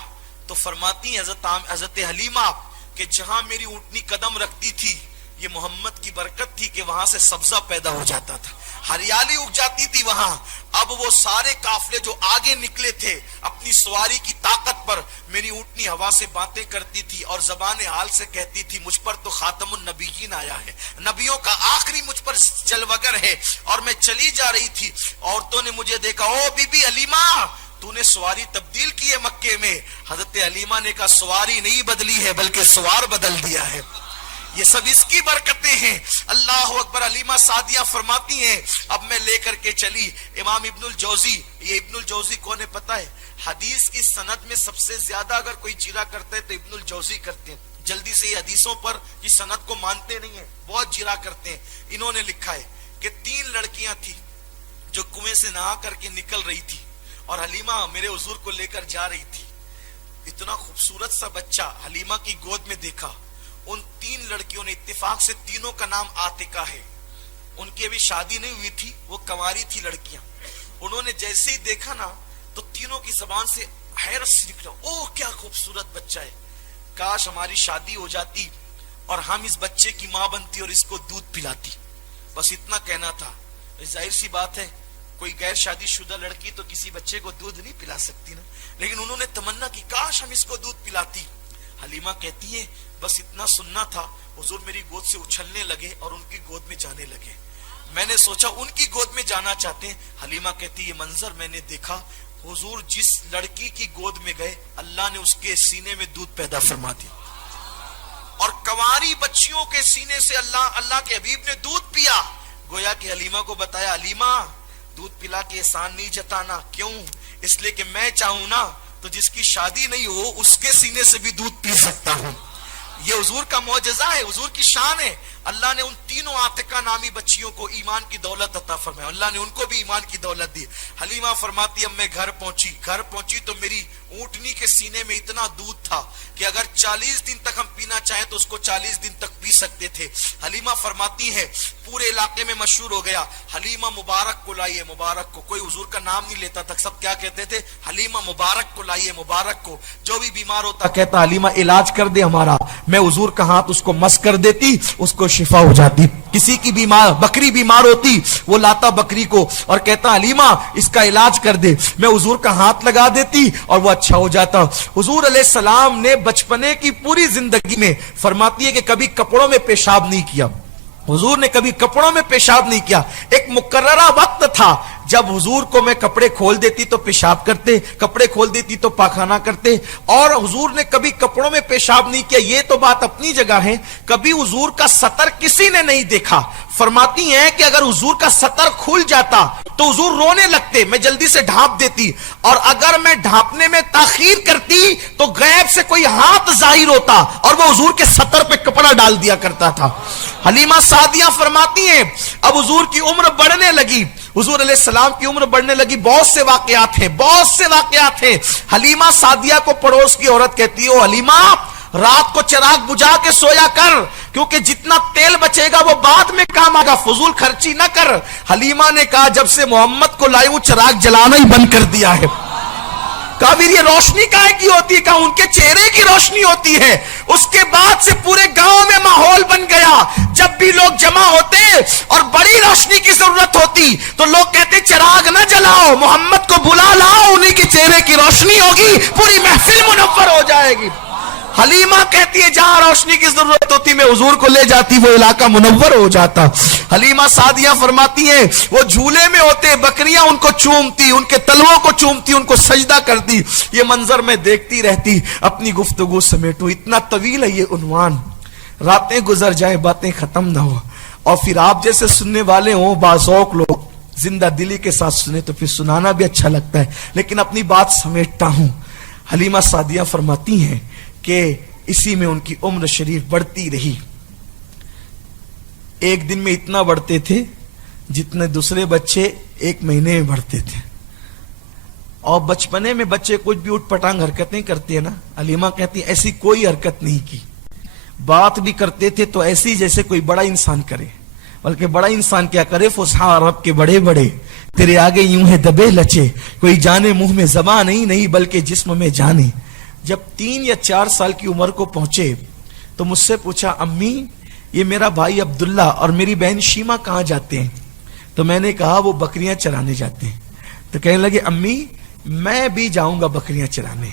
تو فرماتی حضرت حلیمہ کہ جہاں میری اونٹنی قدم رکھتی تھی یہ محمد کی برکت تھی کہ وہاں سے سبزہ پیدا ہو جاتا تھا۔ ہریالی اگ جاتی تھی وہاں. اب وہ سارے قافلے جو آگے نکلے تھے اپنی سواری کی طاقت پر، میری اونٹنی ہوا سے باتیں کرتی تھی اور زبان حال سے کہتی تھی مجھ پر تو خاتم النبیین آیا ہے، نبیوں کا آخری مجھ پر جلوگر ہے. اور میں چلی جا رہی تھی، عورتوں نے مجھے دیکھا، او بی بی علیمہ تو نے سواری تبدیل کی ہے مکے میں. حضرت علیمہ نے کہا سواری نہیں بدلی ہے بلکہ سوار بدل دیا ہے. یہ سب اس کی برکتیں ہیں. اللہ اکبر. علیمہ سعدیہ فرماتی ہیں اب میں لے کر کے چلی. امام ابن الجوزی، یہ ابن الجوزی کون ہے پتہ ہے؟ حدیث کی سند میں سب سے زیادہ اگر کوئی جرا کرتا ہے تو ابن الجوزی کرتے ہیں. جلدی سے یہ حدیثوں پر یہ سند کو مانتے نہیں ہیں، بہت جرا کرتے ہیں. انہوں نے لکھا ہے کہ 3 لڑکیاں تھی جو کنویں سے نہا کر کے نکل رہی تھی اور حلیمہ میرے حضور کو لے کر جا رہی تھی. اتنا خوبصورت سا بچہ حلیمہ کی گود میں دیکھا. ان 3 لڑکیوں نے اتفاق سے تینوں کا نام عاتقہ ہے، ان کی ابھی شادی نہیں ہوئی تھی، وہ کنواری تھی لڑکیاں. انہوں نے جیسے ہی دیکھا نا تو تینوں کی زبان سے حیرت سے نکلا، اوہ کیا خوبصورت بچہ ہے، کاش ہماری شادی ہو جاتی اور ہم اس بچے کی ماں بنتی اور اس کو دودھ پلاتی. بس اتنا کہنا تھا. ظاہر سی بات ہے کوئی غیر شادی شدہ لڑکی تو کسی بچے کو دودھ نہیں پلا سکتی نا، لیکن انہوں نے تمنا کی کاش ہم اس کو دودھ پلاتی. حلیمہ کہتی ہے بس اتنا سننا تھا. حضور میری گود سے اچھلنے لگے اور ان کی گود میں جانے لگے. میں نے سوچا ان کی گود میں جانا چاہتے ہیں. حلیمہ کہتی یہ منظر میں نے دیکھا، حضور جس لڑکی کی گود میں گئے اللہ نے اس کے سینے میں دودھ پیدا فرما دیا، اور کنواری بچیوں کے سینے سے اللہ کے حبیب نے دودھ پیا. گویا کہ حلیمہ کو بتایا حلیمہ دودھ پلا کے احسان نہیں جتانا. کیوں؟ اس لیے کہ میں چاہوں نا تو جس کی شادی نہیں ہو اس کے سینے سے بھی دودھ پی سکتا ہوں. یہ حضور کا معجزہ ہے، حضور کی شان ہے. اللہ نے ان تینوں عاتقہ نامی بچیوں کو ایمان کی دولت عطا فرمایا، اللہ نے ان کو بھی ایمان کی دولت دی. حلیمہ فرماتی اب میں گھر پہنچی تو میری اونٹنی کے سینے میں اتنا دودھ تھا کہ اگر 40 دن تک ہم پینا چاہیں تو اس کو 40 دن تک پی سکتے تھے. حلیمہ فرماتی ہے پورے علاقے میں مشہور ہو گیا حلیمہ مبارک کو لائیے، مبارک کو. کوئی حضور کا نام نہیں لیتا تھا، سب کیا کہتے تھے؟ حلیمہ مبارک کو لائیے، مبارک کو. جو بھی بیمار ہوتا کہتا حلیمہ علاج کر دے ہمارا. میں حضور کا ہاتھ اس کو مس کر دیتی، اس کو شفا ہو جاتی. کسی کی بکری بیمار ہوتی وہ لاتا بکری کو اور کہتا حلیمہ اس کا علاج کر دے. میں حضور کا ہاتھ لگا دیتی اور وہ اچھا ہو جاتا. حضور علیہ السلام نے بچپنے کی پوری زندگی میں فرماتی ہے کہ کبھی کپڑوں میں پیشاب نہیں کیا. حضور نے کبھی کپڑوں میں پیشاب نہیں کیا. ایک مقررہ وقت تھا جب حضور کو میں کپڑے کھول دیتی تو پیشاب کرتے، کپڑے کھول دیتی تو پاخانہ کرتے، اور حضور نے کبھی کپڑوں میں پیشاب نہیں کیا. یہ تو بات اپنی جگہ ہے. کبھی حضور کا سطر کسی نے نہیں دیکھا. فرماتی ہیں کہ اگر حضور کا سطر کھل جاتا تو حضور رونے لگتے، میں جلدی سے ڈھانپ دیتی، اور اگر میں ڈھانپنے میں تاخیر کرتی تو غیب سے کوئی ہاتھ ظاہر ہوتا اور وہ حضور کے سطر پہ کپڑا ڈال دیا کرتا تھا. حلیمہ سعدیہ فرماتی ہیں اب حضور کی عمر بڑھنے لگی، حضور علیہ السلام کی عمر بڑھنے لگی. بہت سے واقعات ہیں. حلیمہ سعدیہ کو پڑوس کی عورت کہتی ہے حلیمہ رات کو چراغ بجھا کے سویا کر، کیونکہ جتنا تیل بچے گا وہ بعد میں کام آگا، فضول خرچی نہ کر. حلیمہ نے کہا جب سے محمد کو لائے وہ چراغ جلانا ہی بند کر دیا ہے. کہا پھر یہ روشنی کائے کی ہوتی ہے؟ کہا ان کے چہرے کی روشنی ہوتی ہے. اس کے بعد سے پورے گاؤں میں ماحول بن گیا. جب بھی لوگ جمع ہوتے اور بڑی روشنی کی ضرورت ہوتی تو لوگ کہتے چراغ نہ جلاؤ، محمد کو بلا لاؤ، انہی کے چہرے کی روشنی ہوگی، پوری محفل منور ہو جائے گی. حلیمہ کہتی ہے جہاں روشنی کی ضرورت ہوتی میں حضور کو لے جاتی، وہ علاقہ منور ہو جاتا. حلیمہ سعدیہ فرماتی ہیں وہ جھولے میں ہوتے، بکریاں ان کو چومتی، ان کے تلووں کو چومتی، ان کو سجدہ کرتی. یہ منظر میں دیکھتی رہتی. اپنی گفتگو سمیٹو، اتنا طویل ہے یہ عنوان، راتیں گزر جائیں باتیں ختم نہ ہو. اور پھر آپ جیسے سننے والے ہوں باذوق لوگ زندہ دلی کے ساتھ سنے تو پھر سنانا بھی اچھا لگتا ہے، لیکن اپنی بات سمیٹتا ہوں. حلیمہ سعدیہ فرماتی ہیں کہ اسی میں ان کی عمر شریف بڑھتی رہی. ایک دن میں اتنا بڑھتے تھے جتنے دوسرے بچے ایک مہینے میں بڑھتے تھے. اور بچپنے میں بچے کچھ بھی اٹھ پٹانگ حرکتیں کرتے ہیں نا، حلیمہ کہتی ہیں ایسی کوئی حرکت نہیں کی. بات بھی کرتے تھے تو ایسی جیسے کوئی بڑا انسان کرے، بلکہ بڑا انسان کیا کرے، فصحا عرب کے بڑے بڑے تیرے آگے یوں ہے دبے لچے، کوئی جانے منہ میں زبان نہیں بلکہ جسم میں جانے. جب 3 یا 4 سال کی عمر کو پہنچے تو مجھ سے پوچھا امی یہ میرا بھائی عبداللہ اور میری بہن شیما کہاں جاتے ہیں؟ تو میں نے کہا وہ بکریاں چرانے جاتے ہیں. تو کہنے لگے امی میں بھی جاؤں گا بکریاں چرانے,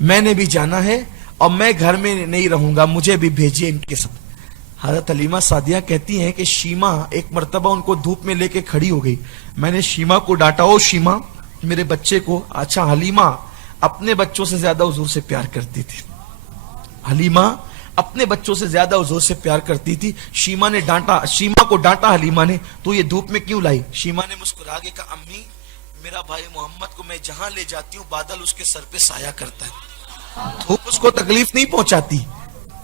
میں نے بھی جانا ہے اور میں گھر میں نہیں رہوں گا, مجھے بھی بھیجیے ان کے ساتھ. حضرت حلیمہ سعدیہ کہتی ہیں کہ شیما ایک مرتبہ ان کو دھوپ میں لے کے کھڑی ہو گئی. میں نے شیما کو ڈانٹا, او شیما میرے بچے کو. اچھا حلیمہ اپنے بچوں سے زیادہ حضور سے پیار کرتی تھی, حلیمہ اپنے بچوں سے زیادہ حضور سے پیار کرتی تھی. شیما نے ڈانٹا, شیما کو ڈانٹا حلیمہ نے, تو یہ دھوپ میں کیوں لائی؟ شیما نے مسکرا کے کہا امی میرا بھائی محمد کو میں جہاں لے جاتی ہوں بادل اس کے سر پہ سایہ کرتا ہے, دھوپ اس کو تکلیف نہیں پہنچاتی.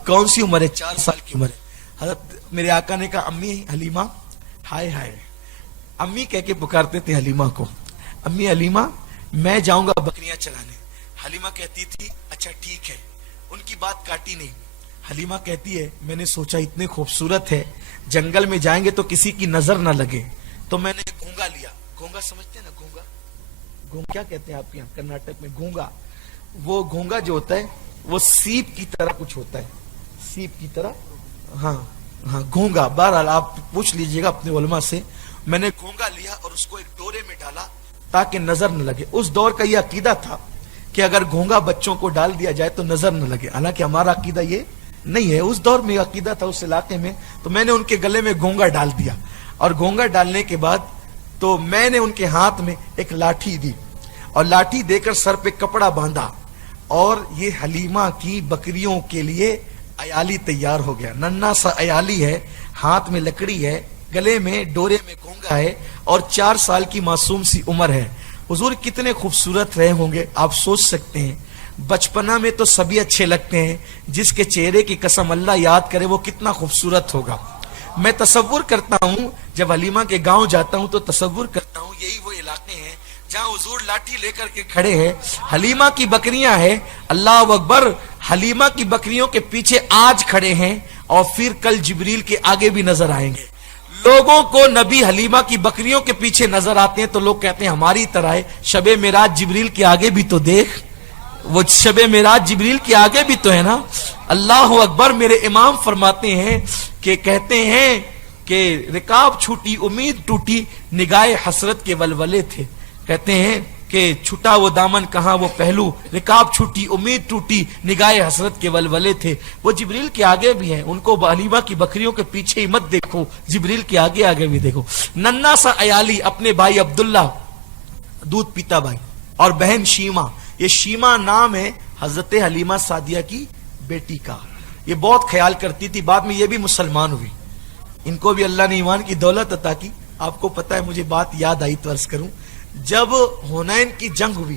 کون سی عمر ہے؟ 4 سال کی عمر ہے. حضرت میرے آقا نے کہا امی حلیمہ, ہائے ہائے, امی کہہ کے پکارتے تھے حلیمہ کو, امی حلیمہ میں جاؤں گا بکریاں چرانے. حلیمہ کہتی تھی اچھا ٹھیک ہے, ان کی بات کاٹی نہیں. حلیمہ کہتی ہے میں نے سوچا اتنے خوبصورت ہے, جنگل میں جائیں گے تو کسی کی نظر نہ لگے, تو میں نے گونگا لیا. گونگا سمجھتے ہیں نا؟ گونگا, گونگا کیا کہتے ہیں آپ کے یہاں کرناٹک میں؟ گونگا. وہ گونگا جو ہوتا ہے وہ سیپ کی طرح کچھ ہوتا ہے, سیپ کی طرح. ہاں ہاں گونگا. بہرحال آپ پوچھ لیجئے گا اپنے علماء سے. میں نے گونگا لیا اور اس کو ایک ڈورے میں ڈالا تاکہ نظر نہ لگے. اس دور کا یہ عقیدہ تھا کہ اگر گونگا بچوں کو ڈال دیا جائے تو نظر نہ لگے, حالانکہ ہمارا عقیدہ یہ نہیں ہے, اس دور میں عقیدہ تھا اس علاقے میں. تو میں نے ان کے گلے میں گونگا ڈال دیا, اور گونگا ڈالنے کے بعد تو میں نے ان کے ہاتھ میں ایک لاٹھی دی, اور لاٹھی دے کر سر پہ کپڑا باندھا, اور یہ حلیمہ کی بکریوں کے لیے عیالی تیار ہو گیا. ننھا سا عیالی ہے, ہاتھ میں لکڑی ہے, گلے میں ڈورے میں گونگا ہے, اور 4 سال کی معصوم سی عمر ہے. حضور کتنے خوبصورت رہے ہوں گے آپ سوچ سکتے ہیں. بچپنا میں تو سبھی اچھے لگتے ہیں, جس کے چہرے کی قسم اللہ یاد کرے وہ کتنا خوبصورت ہوگا. میں تصور کرتا ہوں جب حلیمہ کے گاؤں جاتا ہوں تو تصور کرتا ہوں یہی وہ علاقے ہیں جہاں حضور لاٹھی لے کر کے کھڑے ہیں, حلیمہ کی بکریاں ہیں, اللہ اکبر, حلیمہ کی بکریوں کے پیچھے آج کھڑے ہیں, اور پھر کل جبریل کے آگے بھی نظر آئیں گے. لوگوں کو نبی حلیمہ کی بکریوں کے پیچھے نظر آتے ہیں تو لوگ کہتے ہیں ہماری طرح ہے. شب معراج جبریل کے آگے بھی تو دیکھ, وہ شب معراج جبریل کے آگے بھی تو ہے نا. اللہ اکبر. میرے امام فرماتے ہیں کہ کہتے ہیں کہ رکاب چھوٹی امید ٹوٹی نگاہ حسرت کے ولولے تھے. کہتے ہیں کہ چھٹا وہ دامن کہاں وہ پہلو, رکاب چھوٹی امید ٹوٹی نگاہ حسرت کے ولولے تھے. وہ جبریل کے آگے بھی ہیں, ان کو حلیمہ کی بکریوں کے پیچھے ہی مت دیکھو, جبریل کے آگے آگے بھی دیکھو. ننھا سا عیالی اپنے بھائی عبداللہ دودھ پیتا بھائی, اور بہن شیما. یہ شیما نام ہے حضرت حلیمہ سعدیہ کی بیٹی کا. یہ بہت خیال کرتی تھی, بعد میں یہ بھی مسلمان ہوئی, ان کو بھی اللہ نے ایمان کی دولت عطا کی. آپ کو پتا ہے مجھے بات یاد آئی تو عرض کروں, جب حنین کی جنگ ہوئی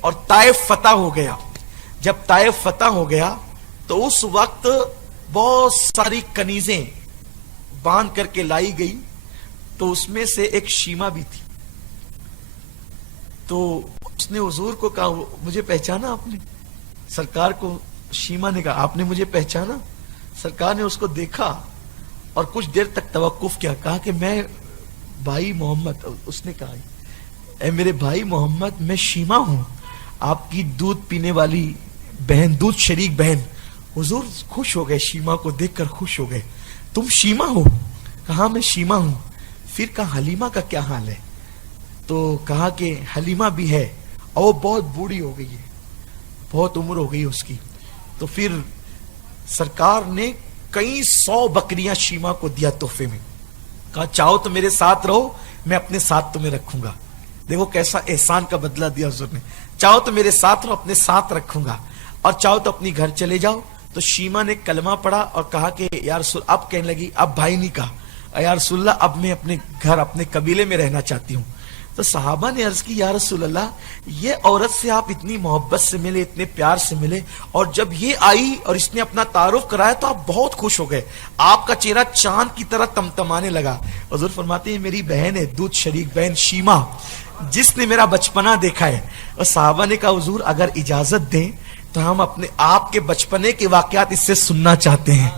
اور طائف فتح ہو گیا, جب طائف فتح ہو گیا تو اس وقت بہت ساری کنیزیں باندھ کر کے لائی گئی, تو اس میں سے ایک شیما بھی تھی. تو اس نے حضور کو کہا مجھے پہچانا آپ نے؟ سرکار کو شیما نے کہا آپ نے مجھے پہچانا؟ سرکار نے اس کو دیکھا اور کچھ دیر تک توقف کیا, کہا کہ میں بھائی محمد. اس نے کہا اے میرے بھائی محمد میں شیما ہوں, آپ کی دودھ پینے والی بہن, دودھ شریک بہن. حضور خوش ہو گئے, شیما کو دیکھ کر خوش ہو گئے. تم شیما ہو؟ کہا میں شیما ہوں. پھر کہا حلیمہ کا کیا حال ہے؟ تو کہا کہ حلیمہ بھی ہے اور وہ بہت بوڑھی ہو گئی ہے, بہت عمر ہو گئی اس کی. تو پھر سرکار نے کئی 100 بکریاں شیما کو دیا تحفے میں, کہا چاہو تو میرے ساتھ رہو, میں اپنے ساتھ تمہیں رکھوں گا. دیکھو کیسا احسان کا بدلہ دیا حضور نے, چاہو تو میرے ساتھ رہو, اپنے ساتھ رکھوں گا, اور چاہو تو اپنی گھر چلے جاؤ. تو شیما نے کلمہ پڑھا اور کہا کہ یا رسول, اب کہنے لگی, اب بھائی نہیں کہا, یا رسول اللہ اب میں اپنے گھر اپنے قبیلے میں رہنا چاہتی ہوں. تو صحابہ نے عرض کی یا رسول اللہ یہ عورت سے آپ اتنی محبت سے ملے, اتنے پیار سے ملے, اور جب یہ آئی اور اس نے اپنا تعارف کرایا تو آپ بہت خوش ہو گئے, آپ کا چہرہ چاند کی طرح تمتمانے لگا. حضور فرماتے ہیں میری بہن ہے, دودھ شریک بہن شیما, جس نے میرا بچپنا دیکھا ہے. اور صحابہ نے کہا حضور اگر اجازت دیں تو ہم اپنے آپ کے بچپنے کے واقعات اس سے سننا چاہتے ہیں,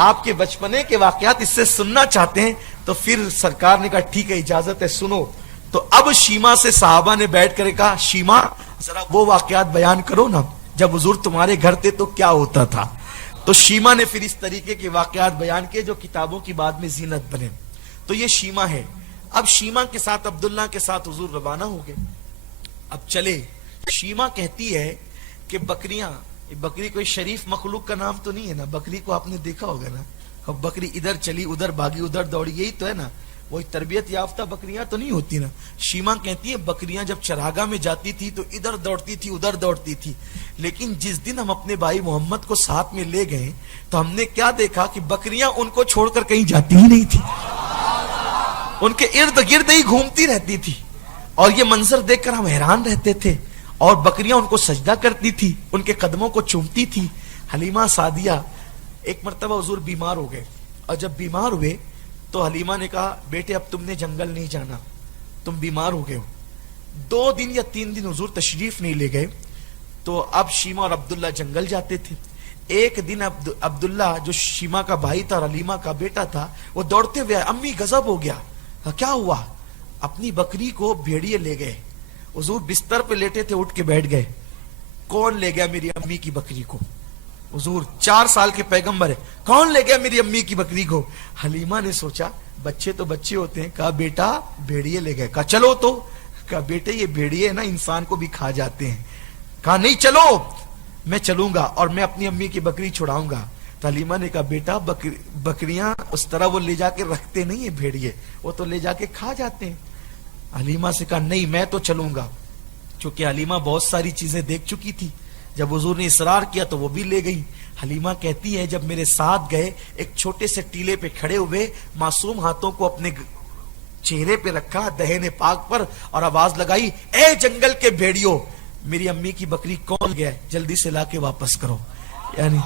آپ کے بچپنے کے واقعات اس سے سننا چاہتے ہیں. تو پھر سرکار نے کہا ٹھیک ہے اجازت ہے, سنو. تو اب شیما سے صحابہ نے بیٹھ کر کہا شیما ذرا وہ واقعات بیان کرو نا, جب حضور تمہارے گھر تھے تو کیا ہوتا تھا. تو شیما نے پھر اس طریقے کے واقعات بیان کیے جو کتابوں کی بعد میں زینت بنے. تو یہ شیما ہے. اب شیما کے ساتھ عبداللہ کے ساتھ حضور روانہ ہو گئے. اب چلے. شیما کہتی ہے کہ بکریاں، بکری کوئی شریف مخلوق کا نام تو نہیں ہے نا، بکری کو آپ نے دیکھا ہوگا نا، اب بکری ادھر چلی ادھر بھاگی ادھر دوڑی، یہی تو ہے نا، وہی تربیت یافتہ بکریاں تو نہیں ہوتی نا. شیما کہتی ہے بکریاں جب چراگاہ میں جاتی تھی تو ادھر دوڑتی تھی ادھر دوڑتی تھی، لیکن جس دن ہم اپنے بھائی محمد کو ساتھ میں لے گئے تو ہم نے کیا دیکھا کہ بکریاں ان کو چھوڑ کر کہیں جاتی ہی نہیں تھی، ان کے ارد گرد ہی گھومتی رہتی تھی. اور یہ منظر دیکھ کر ہم حیران رہتے تھے. اور بکریاں ان کو سجدہ کرتی تھی، ان کے قدموں کو چومتی تھی. حلیمہ سعدیہ ایک مرتبہ حضور بیمار ہو گئے، اور جب بیمار ہوئے تو حلیمہ نے کہا بیٹے اب تم نے جنگل نہیں جانا، تم بیمار ہو گئے ہو. 2 دن یا 3 دن حضور تشریف نہیں لے گئے. تو اب شیما اور عبداللہ جنگل جاتے تھے. ایک دن عبداللہ جو شیما کا بھائی تھا اور حلیمہ کا بیٹا تھا وہ دوڑتے ہوئے امی غضب ہو گیا. کیا ہوا؟ اپنی بکری کو بھیڑیے لے گئے. حضور بستر پہ لیٹے تھے، اٹھ کے بیٹھ گئے. کون لے گیا میری امی کی بکری کو؟ حضور 4 سال کے پیغمبر ہے، کون لے گیا میری امی کی بکری کو؟ حلیمہ نے سوچا بچے تو بچے ہوتے ہیں، کہا بیٹا بھیڑیے لے گئے. کہا چلو تو. کہا بیٹے یہ بھیڑیے نا انسان کو بھی کھا جاتے ہیں. کہا نہیں چلو میں چلوں گا اور میں اپنی امی کی بکری چھڑاؤں گا. تو حلیمہ نے کہا بیٹا بکریاں اس طرح وہ لے جا کے رکھتے نہیں ہیں بھیڑیے، وہ تو لے جا کے کھا جاتے ہیں. حلیمہ سے کہا نہیں میں تو چلوں گا. چونکہ حلیمہ بہت ساری چیزیں دیکھ چکی تھی، جب حضور نے اصرار کیا تو وہ بھی لے گئی. حلیمہ کہتی ہے جب میرے ساتھ گئے ایک چھوٹے سے ٹیلے پہ کھڑے ہوئے، معصوم ہاتھوں کو اپنے چہرے پہ رکھا دہن پاک پر اور آواز لگائی اے جنگل کے بھیڑیوں میری امی کی بکری کون گیا، جلدی سے لا کے واپس کرو. یعنی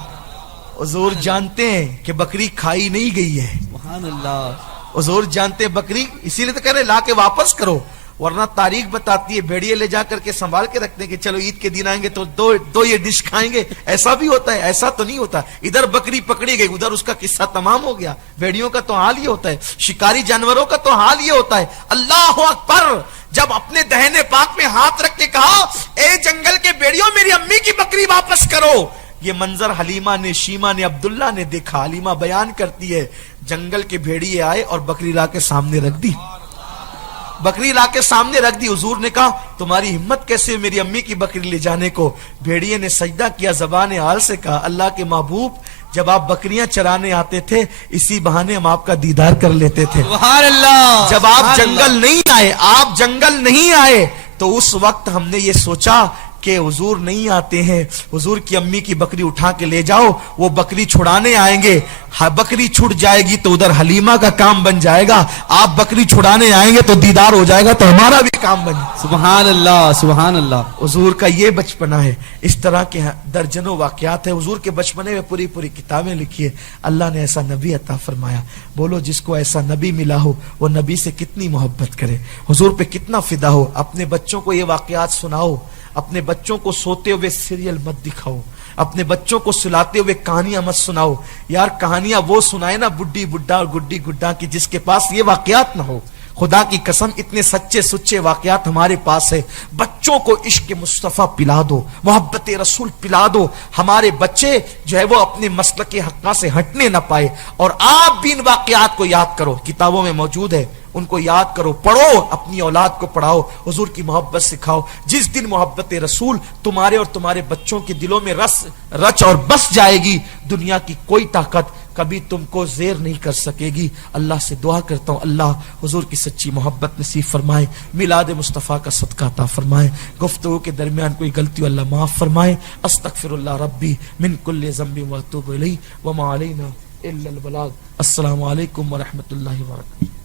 حضور جانتے ہیں کہ بکری کھائی نہیں گئی ہے. سبحان اللہ. حضور جانتے ہیں بکری، اسی لیے تو کہہ رہے لا کے واپس کرو، ورنہ تاریخ بتاتی ہے بھیڑیے لے جا کر کے سنبھال کے رکھتے ہیں کہ چلو عید کے دن آئیں گے تو دو یہ ڈش کھائیں گے. ایسا بھی ہوتا ہے؟ ایسا تو نہیں ہوتا. ادھر بکری پکڑی گئی ادھر اس کا قصہ تمام ہو گیا. بھیڑیوں کا تو حال یہ ہوتا ہے، شکاری جانوروں کا تو حال یہ ہوتا ہے. اللہ اکبر. جب اپنے دہنے پاک میں ہاتھ رکھ کے کہا اے جنگل کے بھیڑیوں میری امی کی بکری واپس کرو، یہ منظر حلیمہ نے، شیما نے، عبداللہ نے دیکھا. حلیمہ بیان کرتی ہے جنگل کے بھیڑیے آئے اور بکری لا کے سامنے رکھ دی. بکری لا کے سامنے رکھ دی. حضور نے کہا تمہاری ہمت کیسے میری امی کی بکری لے جانے کو؟ بھیڑیے نے سجدہ کیا، زبان حال سے کہا اللہ کے محبوب جب آپ بکریاں چرانے آتے تھے اسی بہانے ہم آپ کا دیدار کر لیتے تھے. سبحان اللہ. جب آپ جنگل نہیں آئے، آپ جنگل نہیں آئے تو اس وقت ہم نے یہ سوچا کہ حضور نہیں آتے ہیں، حضور کی امی کی بکری اٹھا کے لے جاؤ، وہ بکری چھڑانے آئیں گے، بکری چھٹ جائے گی تو ادھر حلیمہ کا کام بن جائے گا، آپ بکری چھڑانے آئیں گے تو دیدار ہو جائے گا تو ہمارا بھی کام بن جائے. سبحان اللہ. سبحان اللہ. حضور کا یہ بچپنا ہے. اس طرح کے درجنوں واقعات ہیں. حضور کے بچپنے میں پوری کتابیں لکھی ہے. اللہ نے ایسا نبی عطا فرمایا. بولو جس کو ایسا نبی ملا ہو وہ نبی سے کتنی محبت کرے، حضور پہ کتنا فدا ہو. اپنے بچوں کو یہ واقعات سناؤ، اپنے بچوں کو سوتے ہوئے سیریل مت دکھاؤ، اپنے بچوں کو سلاتے ہوئے کہانیاں مت سناؤ. یار کہانیاں وہ سنائے نا بڈھی بڈھا اور گڈی گڈا کی جس کے پاس یہ واقعات نہ ہو. خدا کی قسم اتنے سچے سچے واقعات ہمارے پاس ہے. بچوں کو عشق مصطفیٰ پلا دو، محبت رسول پلا دو. ہمارے بچے جو ہے وہ اپنے مسلک حقہ سے ہٹنے نہ پائے. اور آپ بھی ان واقعات کو یاد کرو، کتابوں میں موجود ہے، ان کو یاد کرو، پڑھو، اپنی اولاد کو پڑھاؤ، حضور کی محبت سکھاؤ. جس دن محبت رسول تمہارے اور تمہارے بچوں کے دلوں میں رچ اور بس جائے گی، دنیا کی کوئی طاقت کبھی تم کو زیر نہیں کر سکے گی. اللہ سے دعا کرتا ہوں اللہ حضور کی سچی محبت نصیب فرمائے، میلاد مصطفیٰ کا صدقہ عطا فرمائے. گفتگو کے درمیان کوئی غلطی اللہ معاف فرمائے. استغفر اللہ ربی من کل ذنب واتوب الیہ وما علینا الا البلاغ. السلام علیکم ورحمۃ اللہ وبرکاتہ.